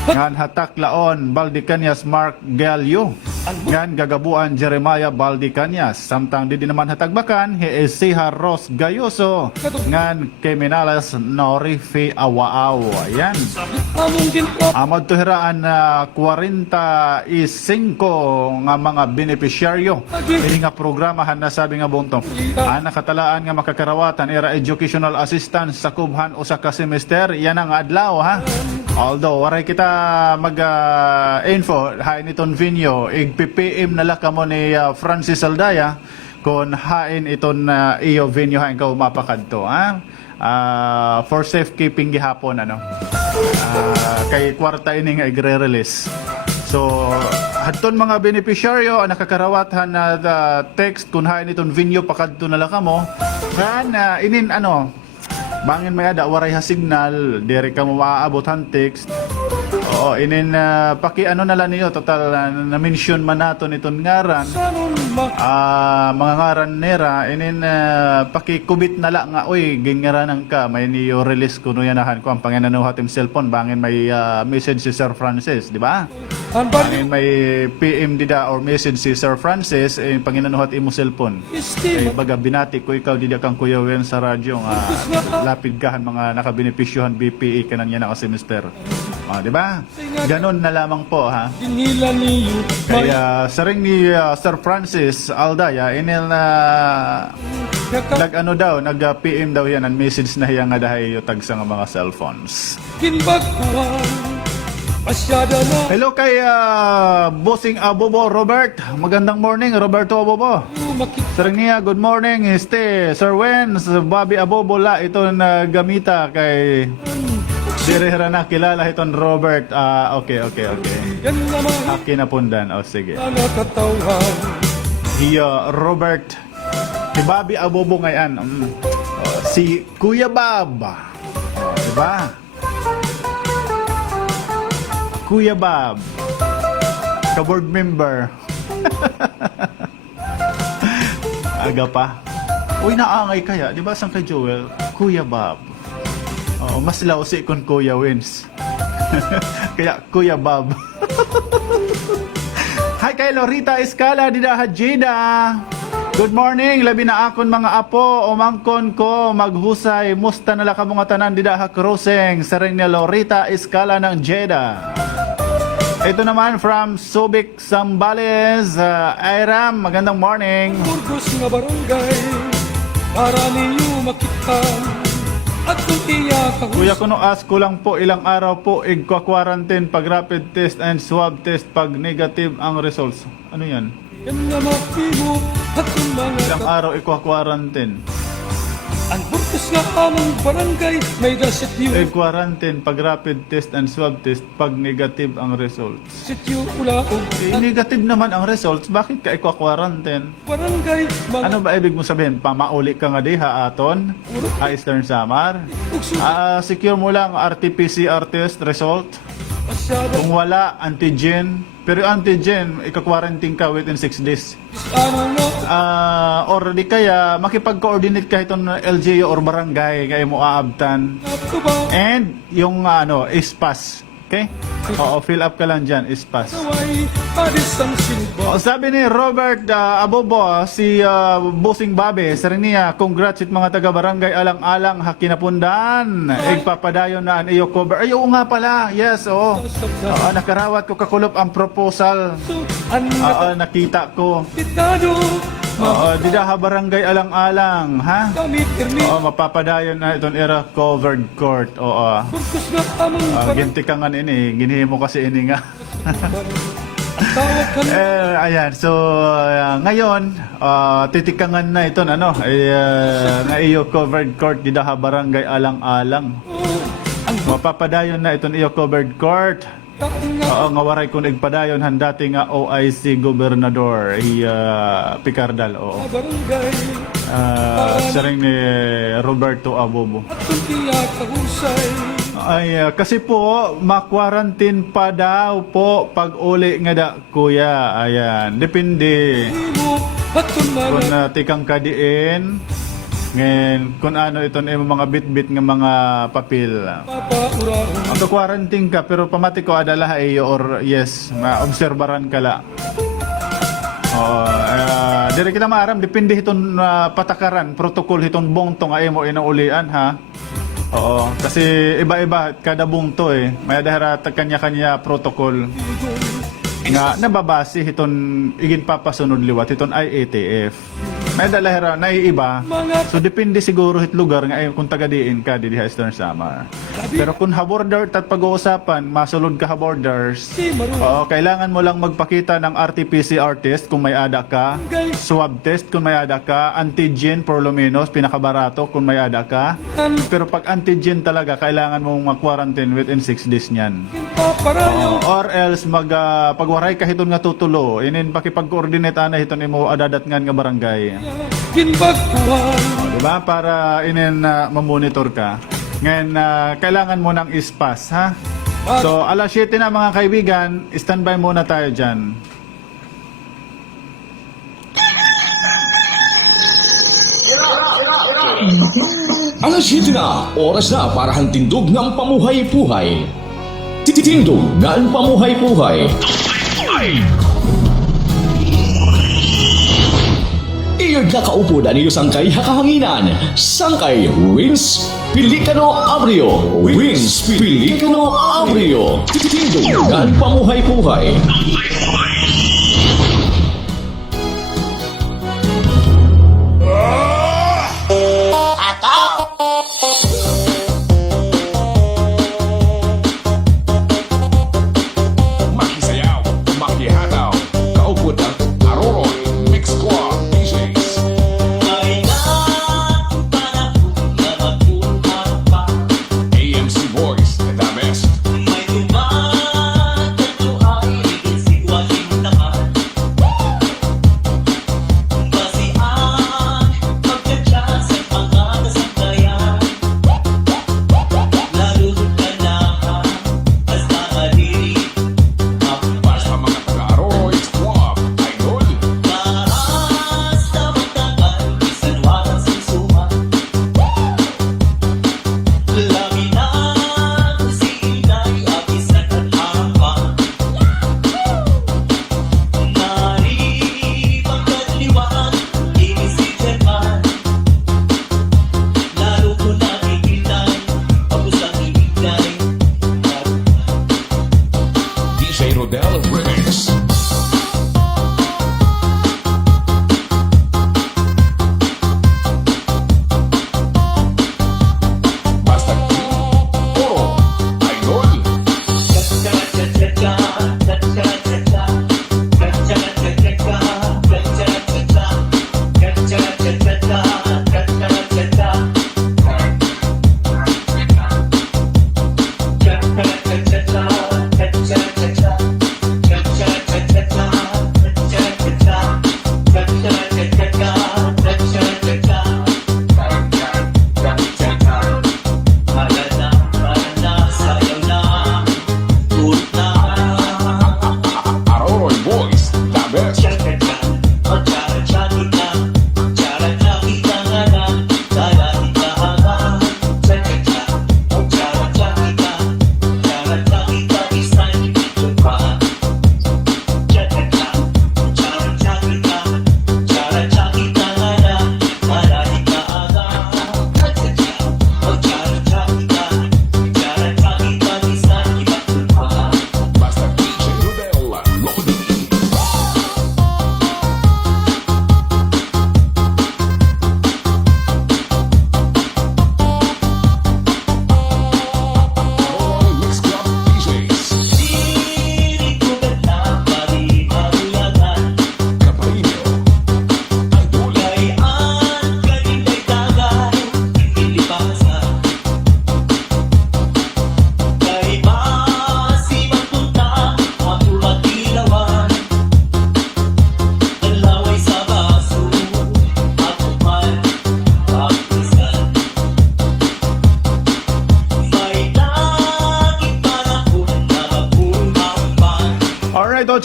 ngan ha Taclaon Baldicanias Mark Galio ngan Gagabuan Jeremiah Baldicanias. Samtang di naman ha Tagbakan hi Esiha Ros Gayoso ngan Keminales Norifi Awaaw. Ayan. among ginto Amad tuhiraan na 45 nga mga benepisyaryo ini nga programahan na sabi nga buntong ang nakatalaan nga makakarawatan era educational assistance sa kubhan o sa kasemester yan ang adlaw ha. Although waray kita mag info hain iton video ig-PPM na laka mo ni Francis Aldaya kung hain iton iyo venue hain ka umapakad to ha. For safekeeping gihapon ano. Kay kwarta ini nga igre-release. So, hadton mga benepisyaryo ang nakakarawatan na text kung hain iton video pakadto na lang mo. Kan inin ano, bangin may ada waray ha signal, dire ka mo maaabot han text. Oo, inin paki ano na lang niyo total na-mention man nato niton ngaran. sanon ma Mga ngaran nera inin pakikubit na lang nga oy gingaranan ka may niyo release kuno yanahan ko ang panginanuhat im cellphone bangin may message si Sir Francis di ba ang bali bangin may PM dida or message si Sir Francis panginanuhat imo cellphone estima baga binati ko ikaw dida kang Kuya Wen sa radyo nga lapid kahan mga nakabenepisyohan BPE kanan yan na semester di ba ganon na lamang po ha. dinila niyo may Kaya sa ring ni Sir Francis Aldaya, inil na nag-ano daw, nag-PM daw yan, ang message na hiya nga dahay yung tag sa nga mga cellphones. kinbagkuhan masyada na Hello kay Bossing Abobo Robert. Magandang morning, Roberto Abobo. makita Sa ring niya, good morning, Sir Wen, Bobby Abobo la, ito na gamita kay Direhera na kilala iton Robert. Okay. yan naman Aki na pundan. O sige. ang nakatawhan Robert si Bobby Abobo ngayon si Kuya Bob diba Kuya Bob ka-board member aga pa uy naangay kaya diba sang kay Joel Kuya Bob mas lausi kun Kuya Wins kaya Kuya Bob. Hi kay Lorita Escala dida Hajida. Good morning, labi na akon mga apo o mangkon ko maghusay. Musta nala ka mga tanan dida ha crossing sa ring ni Lorita Escala ng Jeddah. Ito naman from Subic, Zambales, Iram, magandang morning. Burgos nga barangay para ninyo makita at kung iya ka Kuya kuno ask ko lang po ilang araw po igka-quarantine pag rapid test and swab test pag negative ang results. Ano yan? yan nga mapimo at kung mga Ilang araw igka-quarantine. ang Burgos nga among barangay may sityo Quarantine pag rapid test and swab test pag negative ang results. sityo ulaog Negative naman ang results, bakit ka ikwa-quarantine? barangay mga Ano ba ibig mo sabihin? Pamauli ka nga di ha aton? Eastern Samar? ugso Secure mo lang RT-PCR test result. masyada Kung wala, antigen. Pero yung antigen, ika-quarantine ka within 6 days. ano nga Or di kaya, makipag-coordinate ka itong LGU or barangay, kaya mo aabtan. nato ba And yung ispas, Okay? Oo, fill up ka lang dyan, ispas. Naway adis ang silba. O, sabi ni Robert Abobo, si Busing Babe, sa rin niya, congrats it mga taga-barangay Alang-Alang, Hakinapundan. Igpapadayon na ang iyo cover. Ay, oo nga pala. Yes, oo. Oo, nakarawat ko kakulop ang proposal. Ang Oo, nakita ko. natitado. Oo, didaha barangay Alang-Alang, ha? Kami pirmi. Oo, mapapadayon na itong era covered court. Oo. Bugkos na among Ginti ka nga ini, ginihimo kasi ini nga. Ang tawag kan Ayan, so ngayon, titikangan na ito, ano, nga iyo covered court didaha barangay Alang-Alang. Mapapadayon na itong iyo covered court. Oo, nga waray kung nagpadayon handati nga OIC Gobernador Picardal, oo. barangay. Siya rin ni Roberto Abobo. At kung tiyak kahusay. Ay, kasi po, ma-quarantine pa daw po pag uli nga da, kuya. Ayan, depende. Imo at kung Kung malat. tikang kadiin, ngayon, kung ano ito na mga bit-bit nga mga papel. Papaurahon. Ang quarantine ka, pero pamati ko adala iyo or yes, maobserbaran ka la. Dire kita maaram, depende itong patakaran, protocol itong bongtong ay mo inaulian, ha? Oo, kasi iba-iba, kada bungto eh. May dahara kanya-kanya protocol nga nababase itong igin papasunod liwat itong IATF. May dalahera na iiba. So depende siguro hit lugar nga kung taga-diin ka di Eastern Samar. Pero kung ha-border at pag-uusapan, masulod ka ha-borders, Di maru. kailangan mo lang magpakita ng RT-PCR test kung may ada ka, swab test kung may ada ka, antigen por lo menos, pinakabarato kung may ada ka. Pero pag antigen talaga, kailangan mong mag-quarantine within 6 days niyan. Paparayo. Or else pagwaray ka hiton nga tutulo, inin pakipag-coordinate ana hiton imo adadat ngan nga barangay. Ginbagkuhan. Diba? Para inin mamonitor ka. Ngayon, kailangan mo ng ispas, ha? So, alas 7 na mga kaibigan, standby muna tayo dyan. Alas 7 na, oras na para hantindog ng pamuhay-puhay. Titindog ng pamuhay-puhay. Iyod na kaupo na niyo sangkay hakahanginan. Sangkay Wins Pelicano Abrio. Wins Pelicano Abrio. Titindog ng pamuhay-puhay. Makisayaw, makihataw, kaupod ang Aroron, Mix Club, DJs. Ay natin para na magbuhat pa. AMC Boys, the best. May tumat at ay bigil sigwaling naman. Basian, magkadya sa mga kasandayan.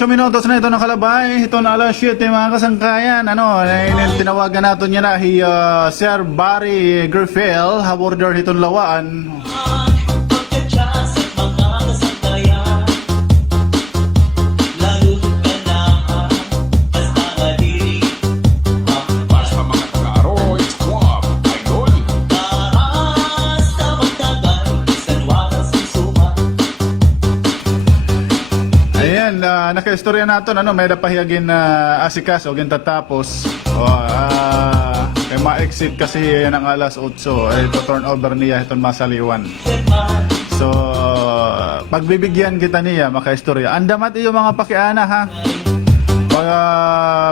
minutos na ito nakalabay. Ito na alas 7 mga kasangkayan. Tinawagan natin niya na Sir Barry Griffel, haborder hitong lawaan. Pagkatiyas at mga kasangkayan, lalo ka na basta madiri. Basta mga taga-Aroro Mix Club, idol. Basta magtagal, isang wakas susuma. Ayan, naka-istorya natin, may napahiyagin na asikas o gintatapos. Kay ma-exit kasi yan ang alas 8. Ito turnover niya, itong masaliwan. So, pagbibigyan kita niya, maka-istorya. Andamat iyo mga pakiana, ha?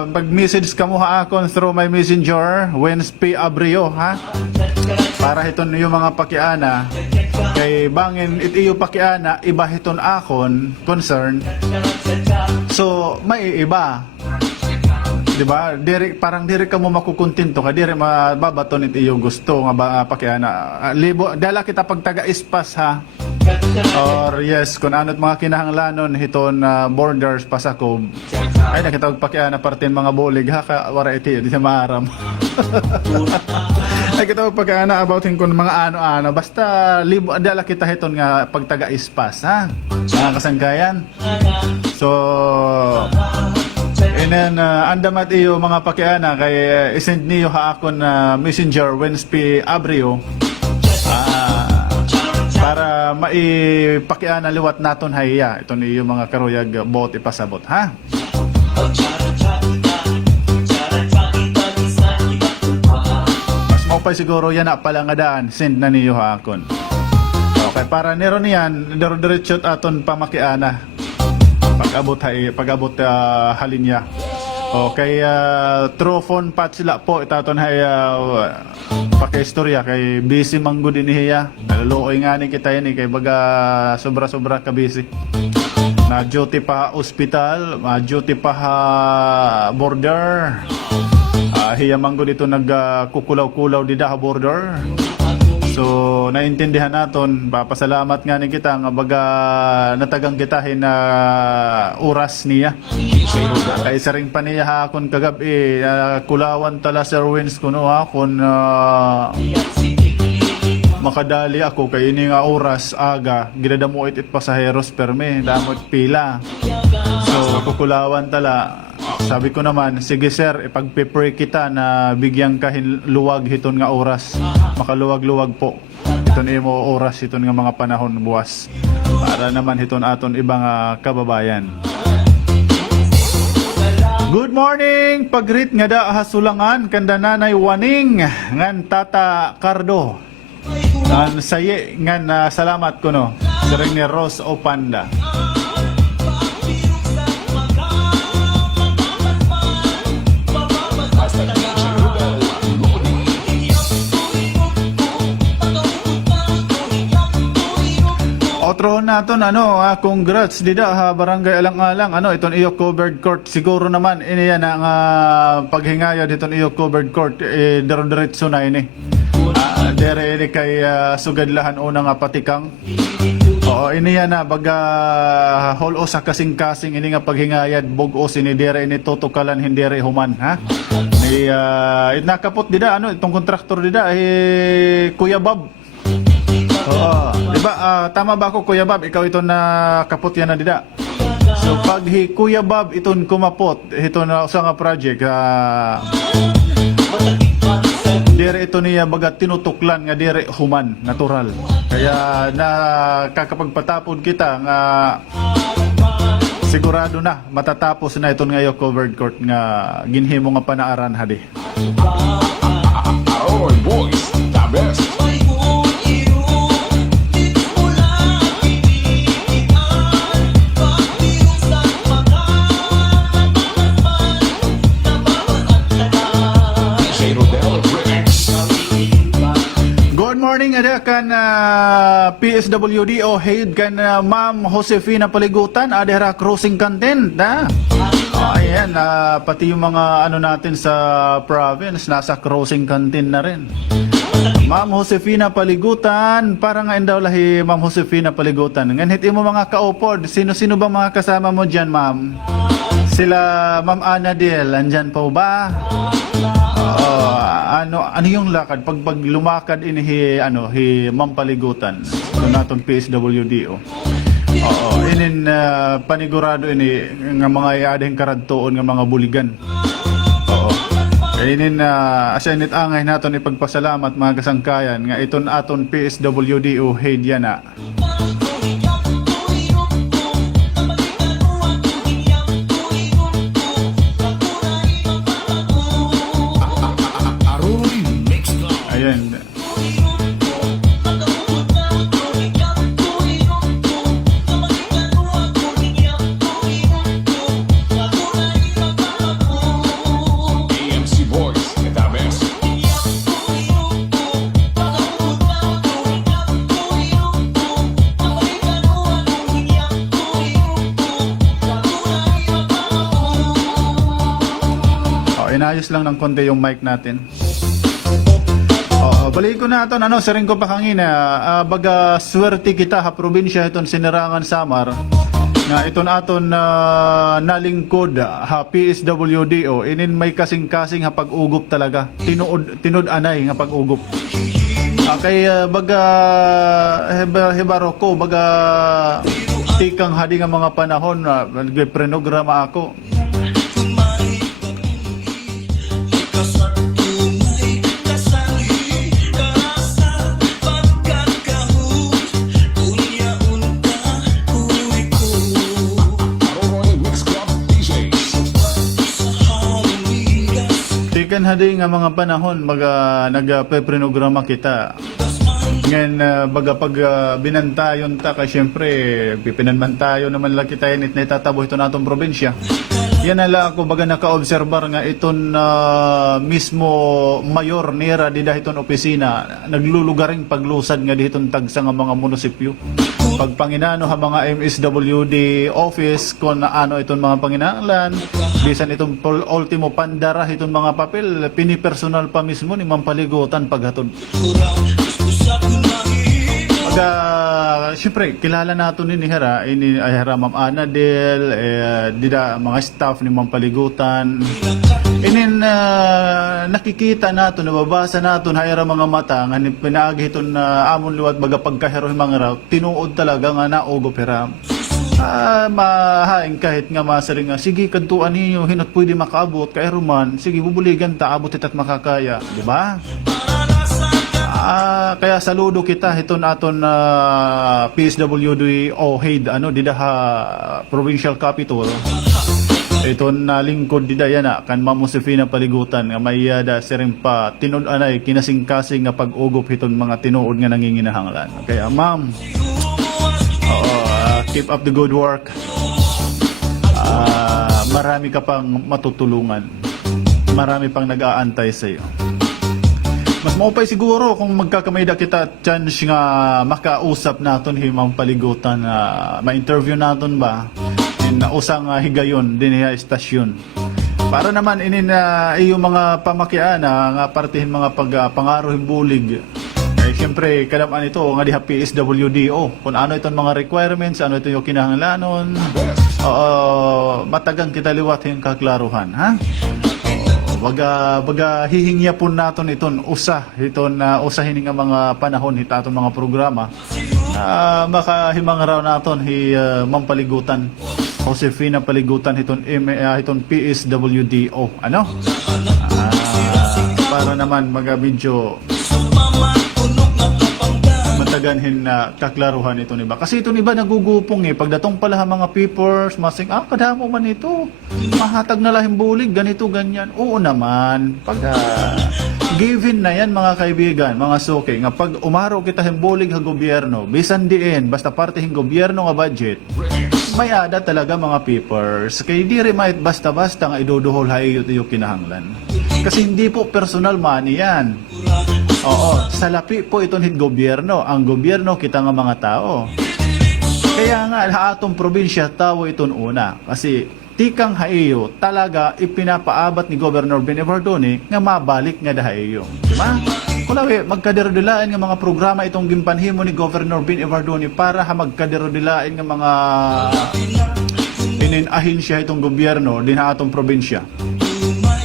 Pag-message ka mo ha akon through my messenger, Wednesday Abrio, ha? Para hiton yung mga pakiana, kay bangin it iyo pakiana, iba hiton akon, concern. So, may iba. Diba? Parang diri ka mo makukontinto ka, diri mababaton it iyo gusto nga pakiana. Libo, dala kita pagtaga-ispas, ha? Or yes, kung ano't mga kinahanglanon hiton borders pasakob. Ay nakita pakiana partin mga bulig ha ka wara iti di sa maaram. Ay kita pagkaana about kun mga ano-ano basta libo dala kita hiton nga pagtaga-ispas, ha? Mga kasangkayan. So inen andamat iyo mga pakiana kay isend niyo ha akon messenger Wednesday Abrio. Para maipakiana liwat naton hayya ito niyo mga karuyag bot ipasabot, ha? Mas mo pa siguro yan na pala nga daan send na niyo ha akon. Okay, para nero niyan diretso aton pamakiana pag-abot halinya. Okay, true phone pat sila po itaton hay paka-istorya kay busy manggo din niya. Naluoy nga ni kita yan kay baga sobra-sobra ka busy. Na duty pa hospital, duty pa border. Hiya manggo dito nagkukulaw-kulaw di da border. So naintindihan naton, papasalamat nga ni kita nga baga natagang kitahin na oras niya. Kay isa rin pa niya hakon kagabi kulawan tala Sir Wins kuno hakon makadali ako kay ini nga oras aga ginadamo it pasaheros perme damot pila. So kukulawan tala. Sabi ko naman, sige sir, ipagpe-pray kita na bigyan ka luwag hiton nga oras. Makaluwag-luwag po. Hiton imo oras hiton nga mga panahon buwas. Para naman hiton aton ibang kababayan. Good morning! Pagrit nga da hasulangan kanda nanay waning ngan tata Cardo. Ngan saye ngan salamat ko no. Sering ni Rose Opanda. Otro naton congrats dida barangay Alang-alang iton iyo covered court siguro naman ini yan ang paghingaya diton iyo covered court diretso na ini. Dere ini kay sugadlahan una nga patikang. Oo ini yan baga holo sa kasing-kasing ini nga paghingayad bugos ini dere ini tutukalan hindi re human, ha? Ni nakapot dida itong kontraktor dida Kuya Bob. Oo, di ba tama ba ako Kuya Bob? Ikaw ito na kapot yan na dida. So pag Kuya Bob iton kumapot, ito na usa nga project dire ito niya baga tinutuklan nga dire human, natural. Kaya nakakapagpatapon kita nga sigurado na matatapos na iton ngayon covered court nga ginhimo nga panaaran hadi. Aroro Boys, the best. Good morning ada kan PSWD o head kan Ma'am Josefina Paligutan adera crossing content na. Ayan pati yung mga natin sa province nasa crossing content na rin. Ma'am Josefina Paligutan, para nga daw lahi Ma'am Josefina Paligutan. Nganit imo mga kaupod, sino-sino ba mga kasama mo diyan, ma'am? Sila Ma'am Anadel, andyan po ba? Oo, ano yung lakad pag lumakad ini hi Ma'am Paligutan. Ito naton PSWDO. Oo, inin panigurado ini nga mga iadeng karadtoon nga mga buligan. Oo. Inin asenit angay naton ipagpasalamat mga kasangkayan nga iton aton PSWDO Hediana. Aroy Mix Club. Ayan. AMC Boys, the best. Inayos lang ng konti yung mic natin. Balik ko na ito, siring ko pa kangina, baga swerte kita ha, probinsya iton Sinirangan Samar, nga iton aton nalingkod ha, PSWDO, inin may kasing-kasing ha pag-ugop talaga, tinud-anay nga pag-ugop. Kay baga hebaro ko, baga tikang hadi nga mga panahon, nagprenograma ako. Aroy Mix Club DJ. Tikan hadi nga mga panahon nagpe-prenograma kita. Ngayon baga pag binantayon ta kay syempre pipinanmantayo naman lang kita init na itatabo ito natong probinsya. Yan ala ako baga naka-obserbar nga iton mismo mayor nira di dahiton opisina naglulugaring paglusad nga dihiton tagsa nga mga munisipyo. Pag panginano ha mga MSWD office kung ano iton mga panginahanglan, bisan itong ultimo pandara iton mga papel pinipersonal pa mismo ni Ma'am Paligutan paghatod. Siyempre, kilala nato ni Hera, Ma'am Anadel, dida mga staff ni Ma'am Paligutan. Nakikita nato, nababasa nato, hayra mga mata, nga pinaagi iton na amon liwat baga pagkahero mga raw, tinuod talaga nga naugo pera. Mahaing kahit nga masaring nga, sige, kantuan ninyo, hinot pwede makaabot, kahero man, sige, bubuligan ta, abot itat makakaya, di ba? Kaya saludo kita iton aton PSWD o HAID didaha provincial capital iton lingkod dida yana kan Ma'am Josefina Paligutan nga mayada siring pa tinud-anay kinasing-kasing nga pag-ugop iton mga tinuod nga nanginginahanglan. Kaya ma'am, keep up the good work. Marami ka pang matutulungan, marami pang nag-aantay sa iyo. Mas maupay siguro kung magkakamayda kita chance nga makausap naton hi Ma'am Paligutan, ma-interview naton ba na usang higayon din sa estasyon para naman inin iyong mga pamakian nga partihin mga pangaro himbulig. Siyempre kadaman ito nga diha PSWDO kung ano iton mga requirements, ano ito yung kinahanglanon, matagang kita liwat yung kaklaruhan ha. Baga hihingya po naton iton usahin nga mga panahon hitaton mga programa makahimang raw naton hi Ma'am Paligutan, Josefina Paligutan iton PSWDO para naman magabidyo mataganhin na kaklaruhan ito niba. Kasi ito niba nagugupong pagdatong pala mga papers, masing, kadamo man ito. Mahatag na lahing bulig, ganito, ganyan. Oo naman. Pag given na yan mga kaibigan, mga suki, nga pag umaro kita himbulig sa gobyerno, bisan diin, basta parte hing gobyerno nga budget, may ada talaga mga papers. Kaya di rin mait basta-basta nga iduduhol hayo yung kinahanglan. Kasi hindi po personal money yan. Salapi po iton hit gobyerno. Ang gobyerno kita nga mga tao. Kaya nga atong probinsya tao iton una. Kasi tikang haiyo talaga ipinapaabat ni Governor Beni Bardoni nga mabalik nga dahayo. Diba? Kulawi, magkadirodilain nga mga programa itong gimpanhimo ni Governor Bin Evardoni para ha magkadirodilain nga mga ahensya itong gobyerno din ha atong probinsya.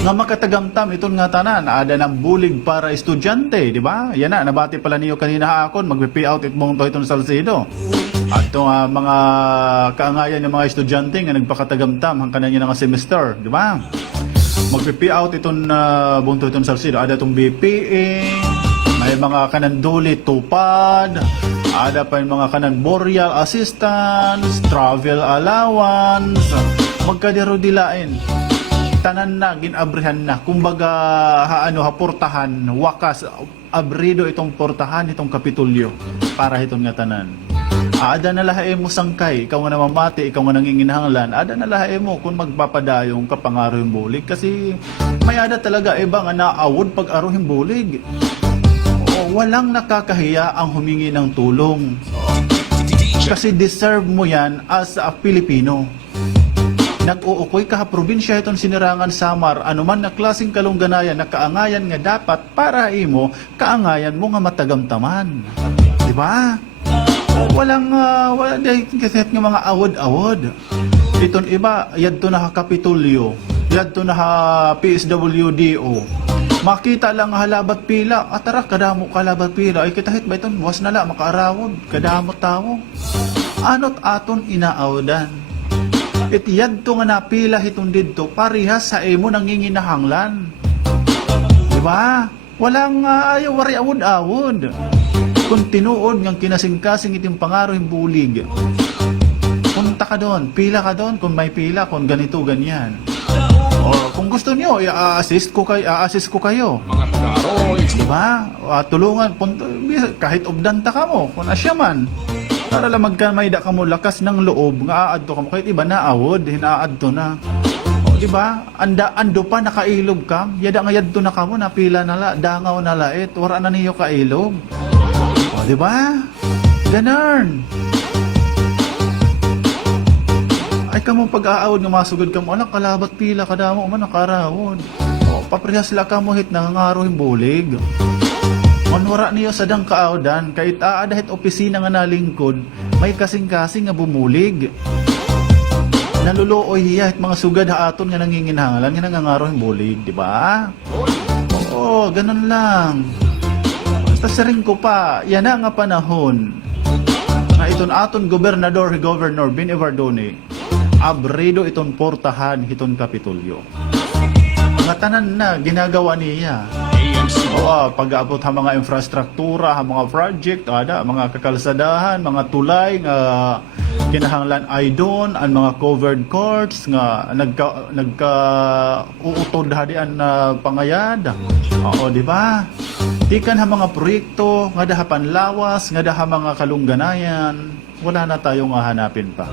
Nga makatagamtam iton nga tanan, ada ng bulig para estudyante, di ba? Yan na, nabati pala niyo kanina haakon, magpipi out itmong to itong Salcedo. At itong mga kaangayan ng mga estudyante nga nagpakatagamtam ang kananya nga semester, di ba? Magpipi out itong bunto itong Salcedo, ada itong BPA, may mga kananduli tupad, ada pa yung mga kanan boreal assistance, travel allowance, magkadirodilain. Tanan na, ginabrihan na. Kumbaga, portahan, wakas, abrido itong portahan, itong kapitulyo, para itong nga tanan. Ada na lahae mo sangkay, ikaw nga namamati, ikaw nga nanginginahanglan, ada na lahae mo kung magpapadayong kapangaro yung bulig. Kasi may ada talaga iba nga naawod pag aro yung bulig. O, walang nakakahiya ang humingi ng tulong. Kasi deserve mo yan as a Pilipino. Nag-uukoy ka probinsya itong sinirangan Samar, anuman na klaseng kalungganayan na kaangayan nga dapat para imo, kaangayan mo nga matagamtaman. Di ba? Walang kasi nga mga awod-awod. Iton iba, yadto na kapitulyo, yadto na PSWDO. Makita lang halabat pila, atara kadamo kalabat pila, ay kitahit ba iton, was nala makaarawod, kadamot tao. Anot aton inaawdan. Itiyad to nga napila hitong dito, parihas sa imo nanginginahanglan. Diba? Walang ayaw wari awod-awod. Kung tinuod ng kinasing-kasing iting pangaro yung bulig. Punta ka doon, pila ka doon, kung may pila, kung ganito, ganyan. O, kung gusto niyo, i-assist ko kayo. Mga taga-aroy, Diba? Tulungan, kahit obdanta ka mo, kung asya man. Para lang magkamay da ka mo lakas ng loob nga aadto ka mo kahit iba na awod hinaadto na. O di ba? Ando pa nakailob ka. Yada nga yadto na ka mo napila nala dangaw na lait wala na niyo kailob. O di ba? Ganun. Ay kamo pag-aawod nga masugod ka mo alang kalabat pila kada mo man nakarawod. O paprihas la ka mo hit nangangaro yung bulig. Manwara niyo sa dang kaawdan, kahit aadahit opisina nga nalingkod, may kasing-kasing nga bumulig. Naluluoy hiya at mga sugad haaton nga nanginginhangalan, nga nangangaro yung bulig, di ba? Oo, ganun lang. Basta saring ko pa, yan na nga panahon, nga iton aton Governor Bin Evardoni, abrido iton portahan iton kapitulyo. Mga tanan na ginagawa niya. Oo, pag-aabot ha mga infrastruktura, ha mga project, ada mga kakalsadahan, mga tulay nga kinahanglan ay doon, ang mga covered courts nga uutod hadian na pangayad. Oo, di ba? Tikan ha mga proyekto nga daha panlawas, nga daha mga kalungganayan, wala na tayong hanapin pa.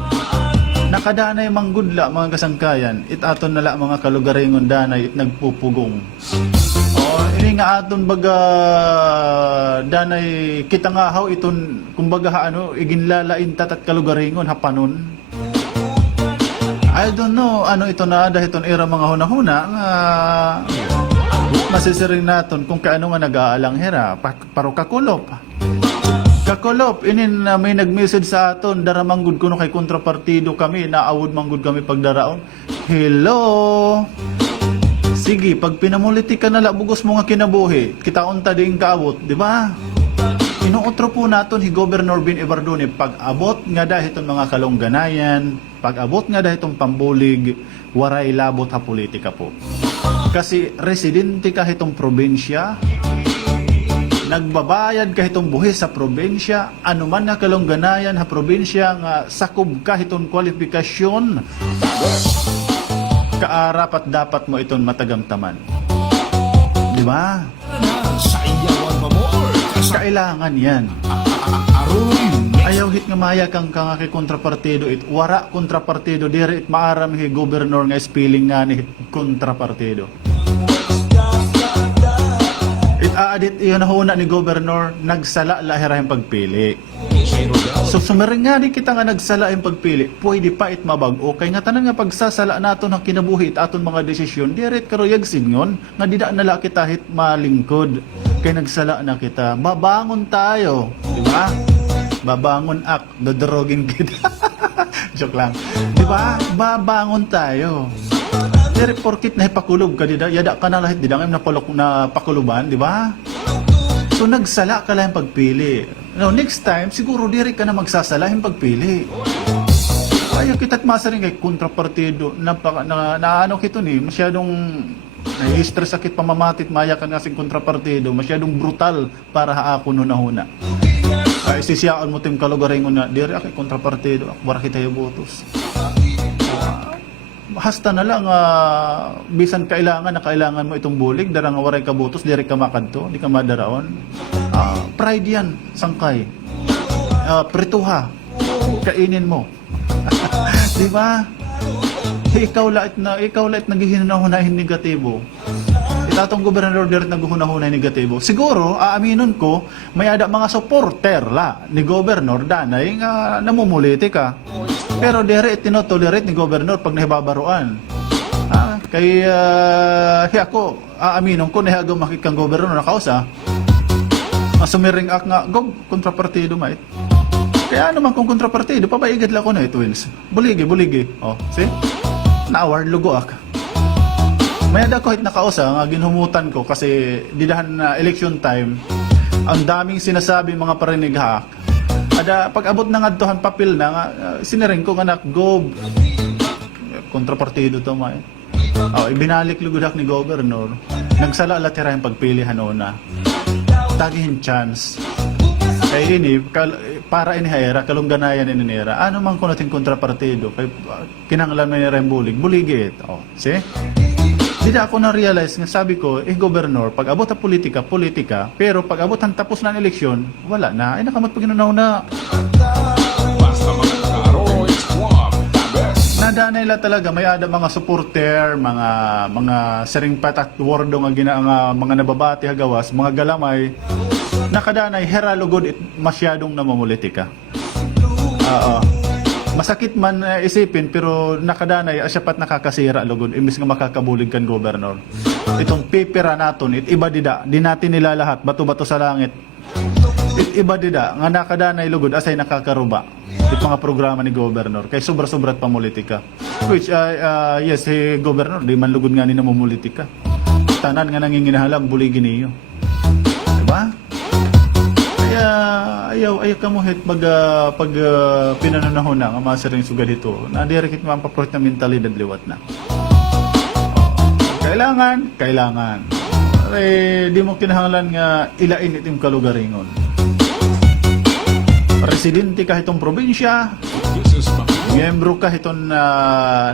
Nakadanay manggudla mga kasangkayan, itaton nala mga kalugaringon danay it nagpupugong. Ini nga aton baga danay kita nga haw iton kumbaga iginlalain tatat kalugaringon hapanon. I don't know ito na dahil iton era mga hunahuna nga masisiring naton kung kaano nga nag-aalang hera paro kakulop. Kakulop, inin may nag-message sa aton, daramanggod ko no kay kontrapartido kami, naawod manggod kami pagdaraon. Hello! Sige, pag pinamuliti ka nala, bugos mo nga kinabuhi, kita unta din kaabot, di ba? Inuutro po naton si Governor Bin Evardoni, pag-abot nga dahil itong mga kalungganayan, pag-abot nga dahil itong pambulig, waray labot ha politika po. Kasi residente ka itong probinsya, nagbabayad ka itong buhis sa probinsya, anuman na kalungganayan ha probinsya nga sakob ka itong kwalifikasyon, kaarapat dapat mo itong matagamtaman. Di ba? sa iyawan mamor. Kailangan yan. Aroy, Ayaw hit nga maya kang kay kontrapartido it wara kontrapartido diri it maaram hi gobernador nga spelling nga ni kontrapartido. It Adit, yun huna ni Governor, nagsala lahirahing pagpili. So sumiring nga di kita nga nagsala yung pagpili, pwede pa it mabag-o. Kaya nga tanan nga pagsasala nato ng kinabuhi aton mga desisyon, diret karoyag singon, nga di da nala kita hit malingkod. Kaya nagsala na kita, babangon tayo. Di ba? Babangon dodrogin kita. Joke lang. Di ba? Babangon tayo. Dere porkit na ipakulog ka dida, yada ka na lahit dida ngayon na pakuluban, di ba? So nagsala ka lang pagpili. No, next time siguro diri ka na magsasala yung pagpili. Ayaw kita't masaring kay kontrapartido na ano kito ni masyadong nai-stress sakit pamamatit maya ka nga sing kontrapartido, masyadong brutal para haako no nahuna. Ay sisiyaan mo tim kalugaringon na diri kay kontrapartido, wala kita yung botos. Hasta na lang bisan kailangan mo itong bulig darang waray ka botos diri ka makadto di ka madaraon. Pride yan sangkay. Prituha kainin mo. Di ba? Ikaw lait naghihinahunay negatibo. Itatong gobernador diri naghunahunay negatibo. Siguro aaminon ko may ada mga supporter ni gobernador danay nga namumuliti ka. Pero dere tinotolerate ni Governor pag nahibabaruan. Kay ako, aaminon ko nahiagaw makikang Governor na kausa. Masumiring ak nga, kontrapartido mait. Kaya naman kung kontrapartido, pabaigad lang ko na twins. Buligi. Oh, see? Na-award lugo ak. Mayada ko hit nakausa, nga ginhumutan ko kasi didahan na election time, ang daming sinasabi mga parinig ha. Ada pag-abot ng adtohan papel na nga siniring ko nga gob kontrapartido to may. Ibinalik lugudak ni Governor. Nagsala latira yung pagpili hanona. Tagihin chance. Kay ini para inihayra kalungganayan ininira. Ano man kuno tin kontrapartido kay kinanglan man ni bulig. Buligit. See? Di ako na-realize nga sabi ko, Governor, pag abot ang politika, pero pag abot ang tapos ng eleksyon, wala na. Nakamot pag inunaw na. Basta mga taga-Aroy Squad, the best. Nadanay la talaga, may ada mga supporter, mga sering patat wardo nga mga nababati hagawas, mga galamay, nakadanay, heralugod masyadong namumulitika. Masakit man isipin pero nakadanay asyapat nakakasira lugod imbis nga makakabulig kan Governor. Itong pipira naton iba dida di natin nilalahat bato-bato sa langit. Iba dida nga nakadanay lugod asay nakakaruba. It mga programa ni Governor kay sobra-sobrat pamulitika. Which yes, Governor di man lugod nga ni namumulitika. Tanan nga nanginginahalang buligin niyo. Diba? Ayaw ka mo hit pag pinanunahon na nga masaring sugad ito na direct mapaproit na mentalidad liwat na. Kailangan. Di mo kinahanglan nga ilain itim kalugaringon. Residente ka itong probinsya, This is my miyembro ka itong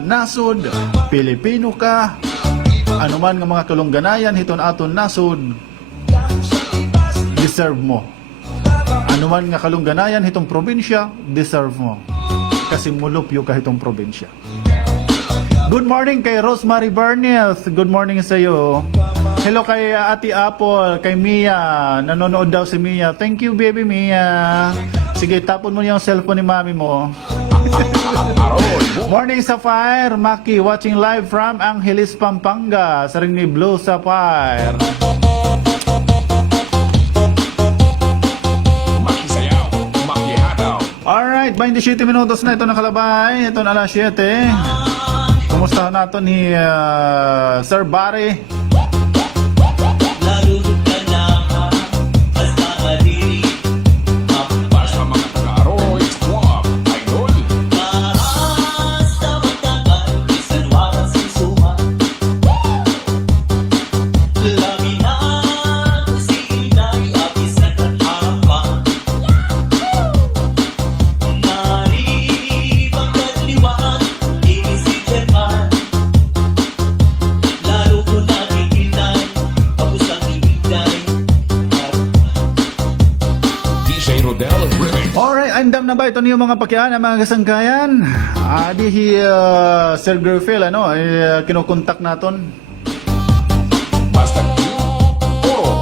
nasod, Pilipino ka, anuman nga mga kalungganayan itong aton nasod, deserve mo. Anuman nga kalungganayan itong probinsya, deserve mo. Kasi mulupyo ka itong probinsya. Good morning kay Rosemary Barnes. Good morning sa iyo. Hello kay Ate Apple, kay Mia. Nanonood daw si Mia. Thank you, baby Mia. Sige, tapon mo yung cellphone ni mami mo. Morning Sapphire, Maki, watching live from Angeles, Pampanga. Sa ring ni Blue Sapphire. makisayaw, makihataw. Alright, 27 minutos na ito nakalabay. Ito na alas 7. Kumusta nato ni Sir Barry? Lalo ka na, basta madiri. Basta mga taga-Aroy Squad, idol. Basta magtagal, isan waras suma. Lagi na si inay, abis na harapan. Naribang kadliwan, inisip man. Lalo ko nakikinay, tapos ang ibigay. DJ Rodel Remix. Alright, andam na ba ito niyo mga pakiaan mga kasangkayan? Adi Sir Griffel, kinukontak naton. Basta puro,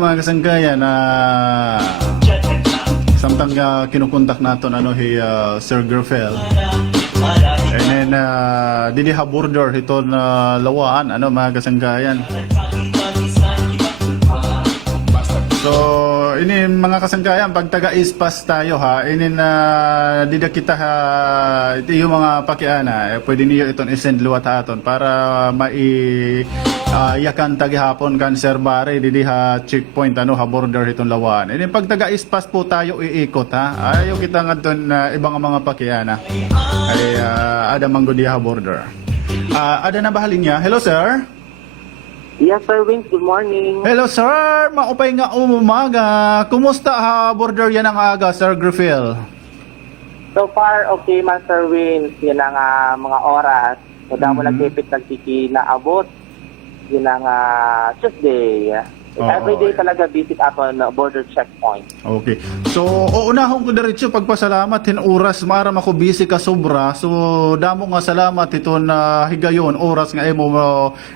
mga kasangkayan na samtang kinukontak naton Sir Grafel. And then didi ha border ito na lawaan mga kasangkayan. So, ini mga kasangkayan, pag taga-ispas tayo ini na dida kita ito yung mga pakiana, pwede niyo itong isend luwat aton para yakan tagihapon kan Sir Barry, didi ha checkpoint ha border itong lawaan. Ini pag taga-ispas po tayo iikot ayaw kita nga doon ibang mga pakiana. Ay ada manggodi ha border. Ada na bahalin niya. Hello sir. Yes, Sir Wings. Good morning. Hello sir, maupay nga umaga. Kumusta ha border yan ang aga, Sir Grafel? So far, okay man, Sir Wings. Yan ang mga oras. So, damo nagtipit nagtiki na abot. Yun ang Tuesday. Every day talaga visit ako na border checkpoint. Okay. So, uunahon ko diretso pagpasalamat hin oras maram ako busy ka sobra. So, damo nga salamat ito na higayon oras nga imo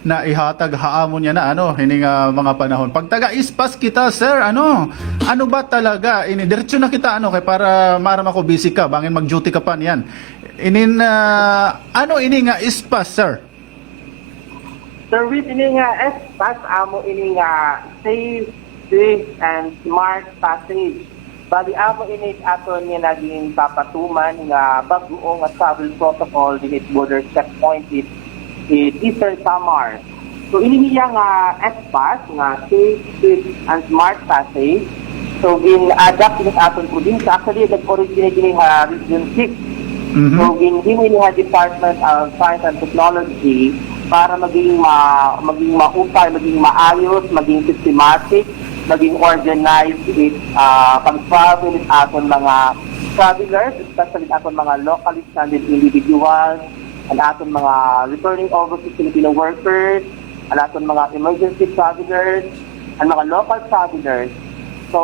na ihatag haamon niya na hini nga mga panahon. Pag taga-ispas kita, sir, ano ba talaga? Ini diretso na kita kay para maram ako busy ka, bangin mag-duty ka pa niyan. Inin ini nga ispas, sir? Service ini nga espas amo ini nga safe, swift, and smart passage. Bali amo ini aton nga naging papatuman nga bago nga travel protocol dinit border checkpoint it Eastern Samar. So ini niya nga espas nga safe, swift, and smart passage. So in-adapt din aton po din sa actually nag-originate din ha Region 6. So ginhimo ni ha Department of Science and Technology para maging mahusay, maging maayos, maging systematic, maging organized pag-travel aton mga travelers, especially aton mga locally stranded individuals, ang aton mga returning overseas Filipino workers, ang aton mga emergency travelers, ang mga local travelers. So,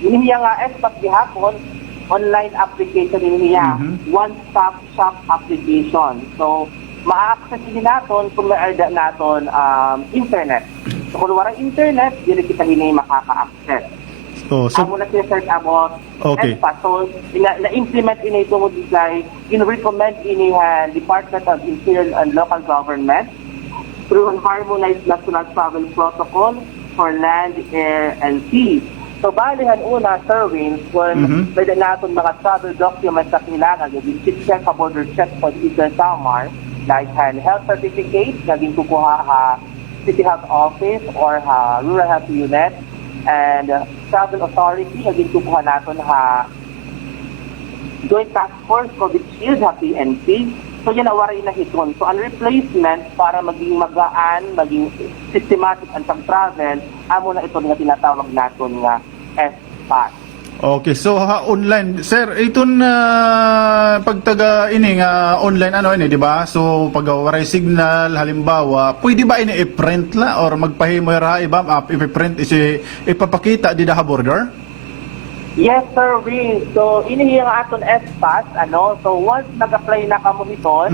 yun niya nga expat gihapon, online application yun niya, one-stop shop application. So, ma-access din natin kung ma-arda natin internet. So kung walang internet, hindi kita hindi makaka-access. So Amo na search about ESPA. So na-implement ini ito mo like in-recommend ini Department of Interior and Local Government through an harmonized national travel protocol for land, air, and sea. So balihan una, Sir Wins, kung pwede natin mga travel documents na kailangan, yung check sa border checkpoint Eastern Samar, like health certificate, naging kukuha City Health Office or Rural Health Unit, and Travel Authority, naging kukuha natin Joint Task Force COVID Shield, PNP. So yan nawaray na hiton. So ang replacement para maging magaan, maging systematic ang pag-travel, amo na ito nga tinatawag natin nga SPAS. Okay, so online, sir, iton pagtaga ini nga online ini, di ba? So pag waray signal halimbawa, pwede ba ini i-print la or magpahimo ra ibam i-print ipapakita di da border? Yes, Sir Wing. So, ini yung aton SPAS, So, once nag-apply na kamo iton,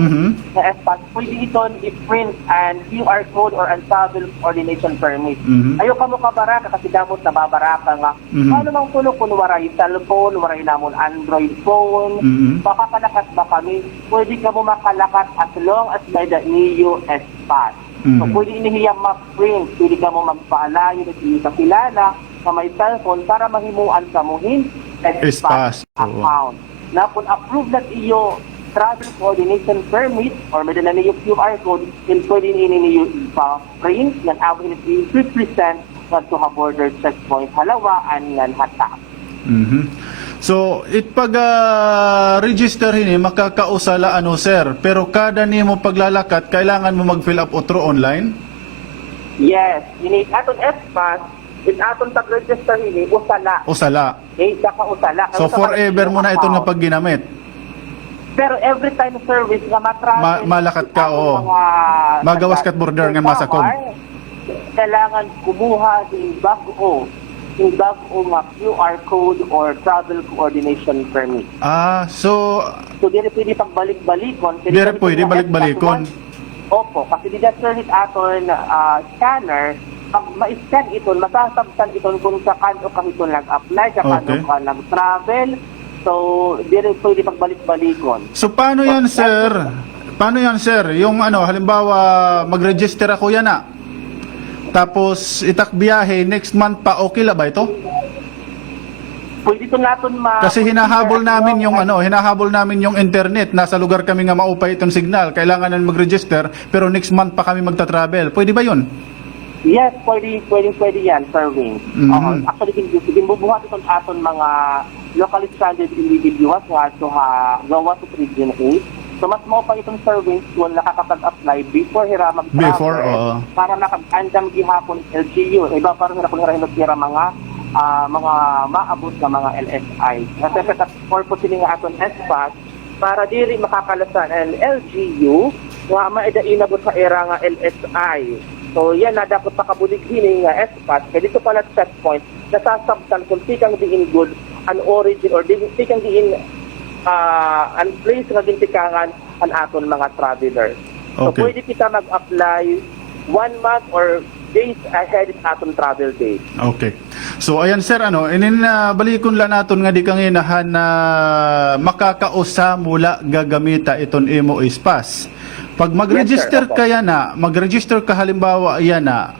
sa SPAS, pwede iton i-print and QR code or ang travel coordination permit. Ayaw kamo kabaraka kasi damot nababaraka nga. Paano mang kuno kung waray cellphone, waray namon Android phone, makakalakat ba kami? Pwede kamo makalakat as long as may the NIO SPAS. So, pwede inihiyang mag-print, pwede kamo magpaalayo at hindi kakilala, sa may cellphone para mahimuan sa muhin SPAS account. Na kung approve na iyo travel coordination permit or may dala niyo QR code, then pwede niyo ipa-print ng awin i-represent to ha border checkpoint halawaan ng hatak. So, pag register makakausala sir, pero kada nimo paglalakat, kailangan mo mag-fill up otro online? Yes, ini aton SPAS aton tag-register usala. Usala. Saka usala. So forever mo na ito nga pag ginamit. Pero every time service nga matravel, malakat ka magawas kat border nga masakob. Kailangan kumuha ng bago nga QR code or travel coordination permit. So dire pwede pagbalik-balikon. Dire pwede balik-balikon. Opo, kasi di-service aton scanner pag ma-scan ito, masasabtan ito kung sa kano ka ito nag-apply, sa kano Okay. ka nag-travel. So, di rin pwede pagbalik-balikon. So paano yan, sir? Paano yan, sir? Yung ano, halimbawa, mag-register ako yan na. Tapos itak biyahe next month pa, okay la ba ito? Pwede ito natin Kasi hinahabol namin yung ano, hinahabol namin yung internet. Nasa lugar kami nga maupay itong signal. Kailangan na mag-register pero next month pa kami magta-travel. Pwede ba 'yun? Yes, pwede yan, Sir Wing. Mhm. Actually, gibubuhat itong aton mga locally stranded individuals nga to gawa sa Region 8. So, mas mo pa itong Sir Wing kung nakakapag-apply before hira mag-travel. Before, oo. Para nakag-andam gihapon LGU. Iba parang hira kira mga maabot na mga LSI. Kasi sa purpose sila nga aton SPAS, para diri makakalasan ang LGU nga maidainabot sa era nga LSI. So yan na dapat pakabulig hining nga SPAS. Kaya dito pala checkpoint, nasasabtan kung tikang diin good an origin or tikang diin an place nga gintikangan ang aton mga travelers. So Okay. pwede kita mag-apply 1 month or days ahead sa aton travel date. Okay. So ayan sir, ano, balikon lang naton nga di kanginahan na makakausa mula gagamita iton imo ispas. Pag mag-register Yes, sir. ka yan na, mag-register ka halimbawa yan na,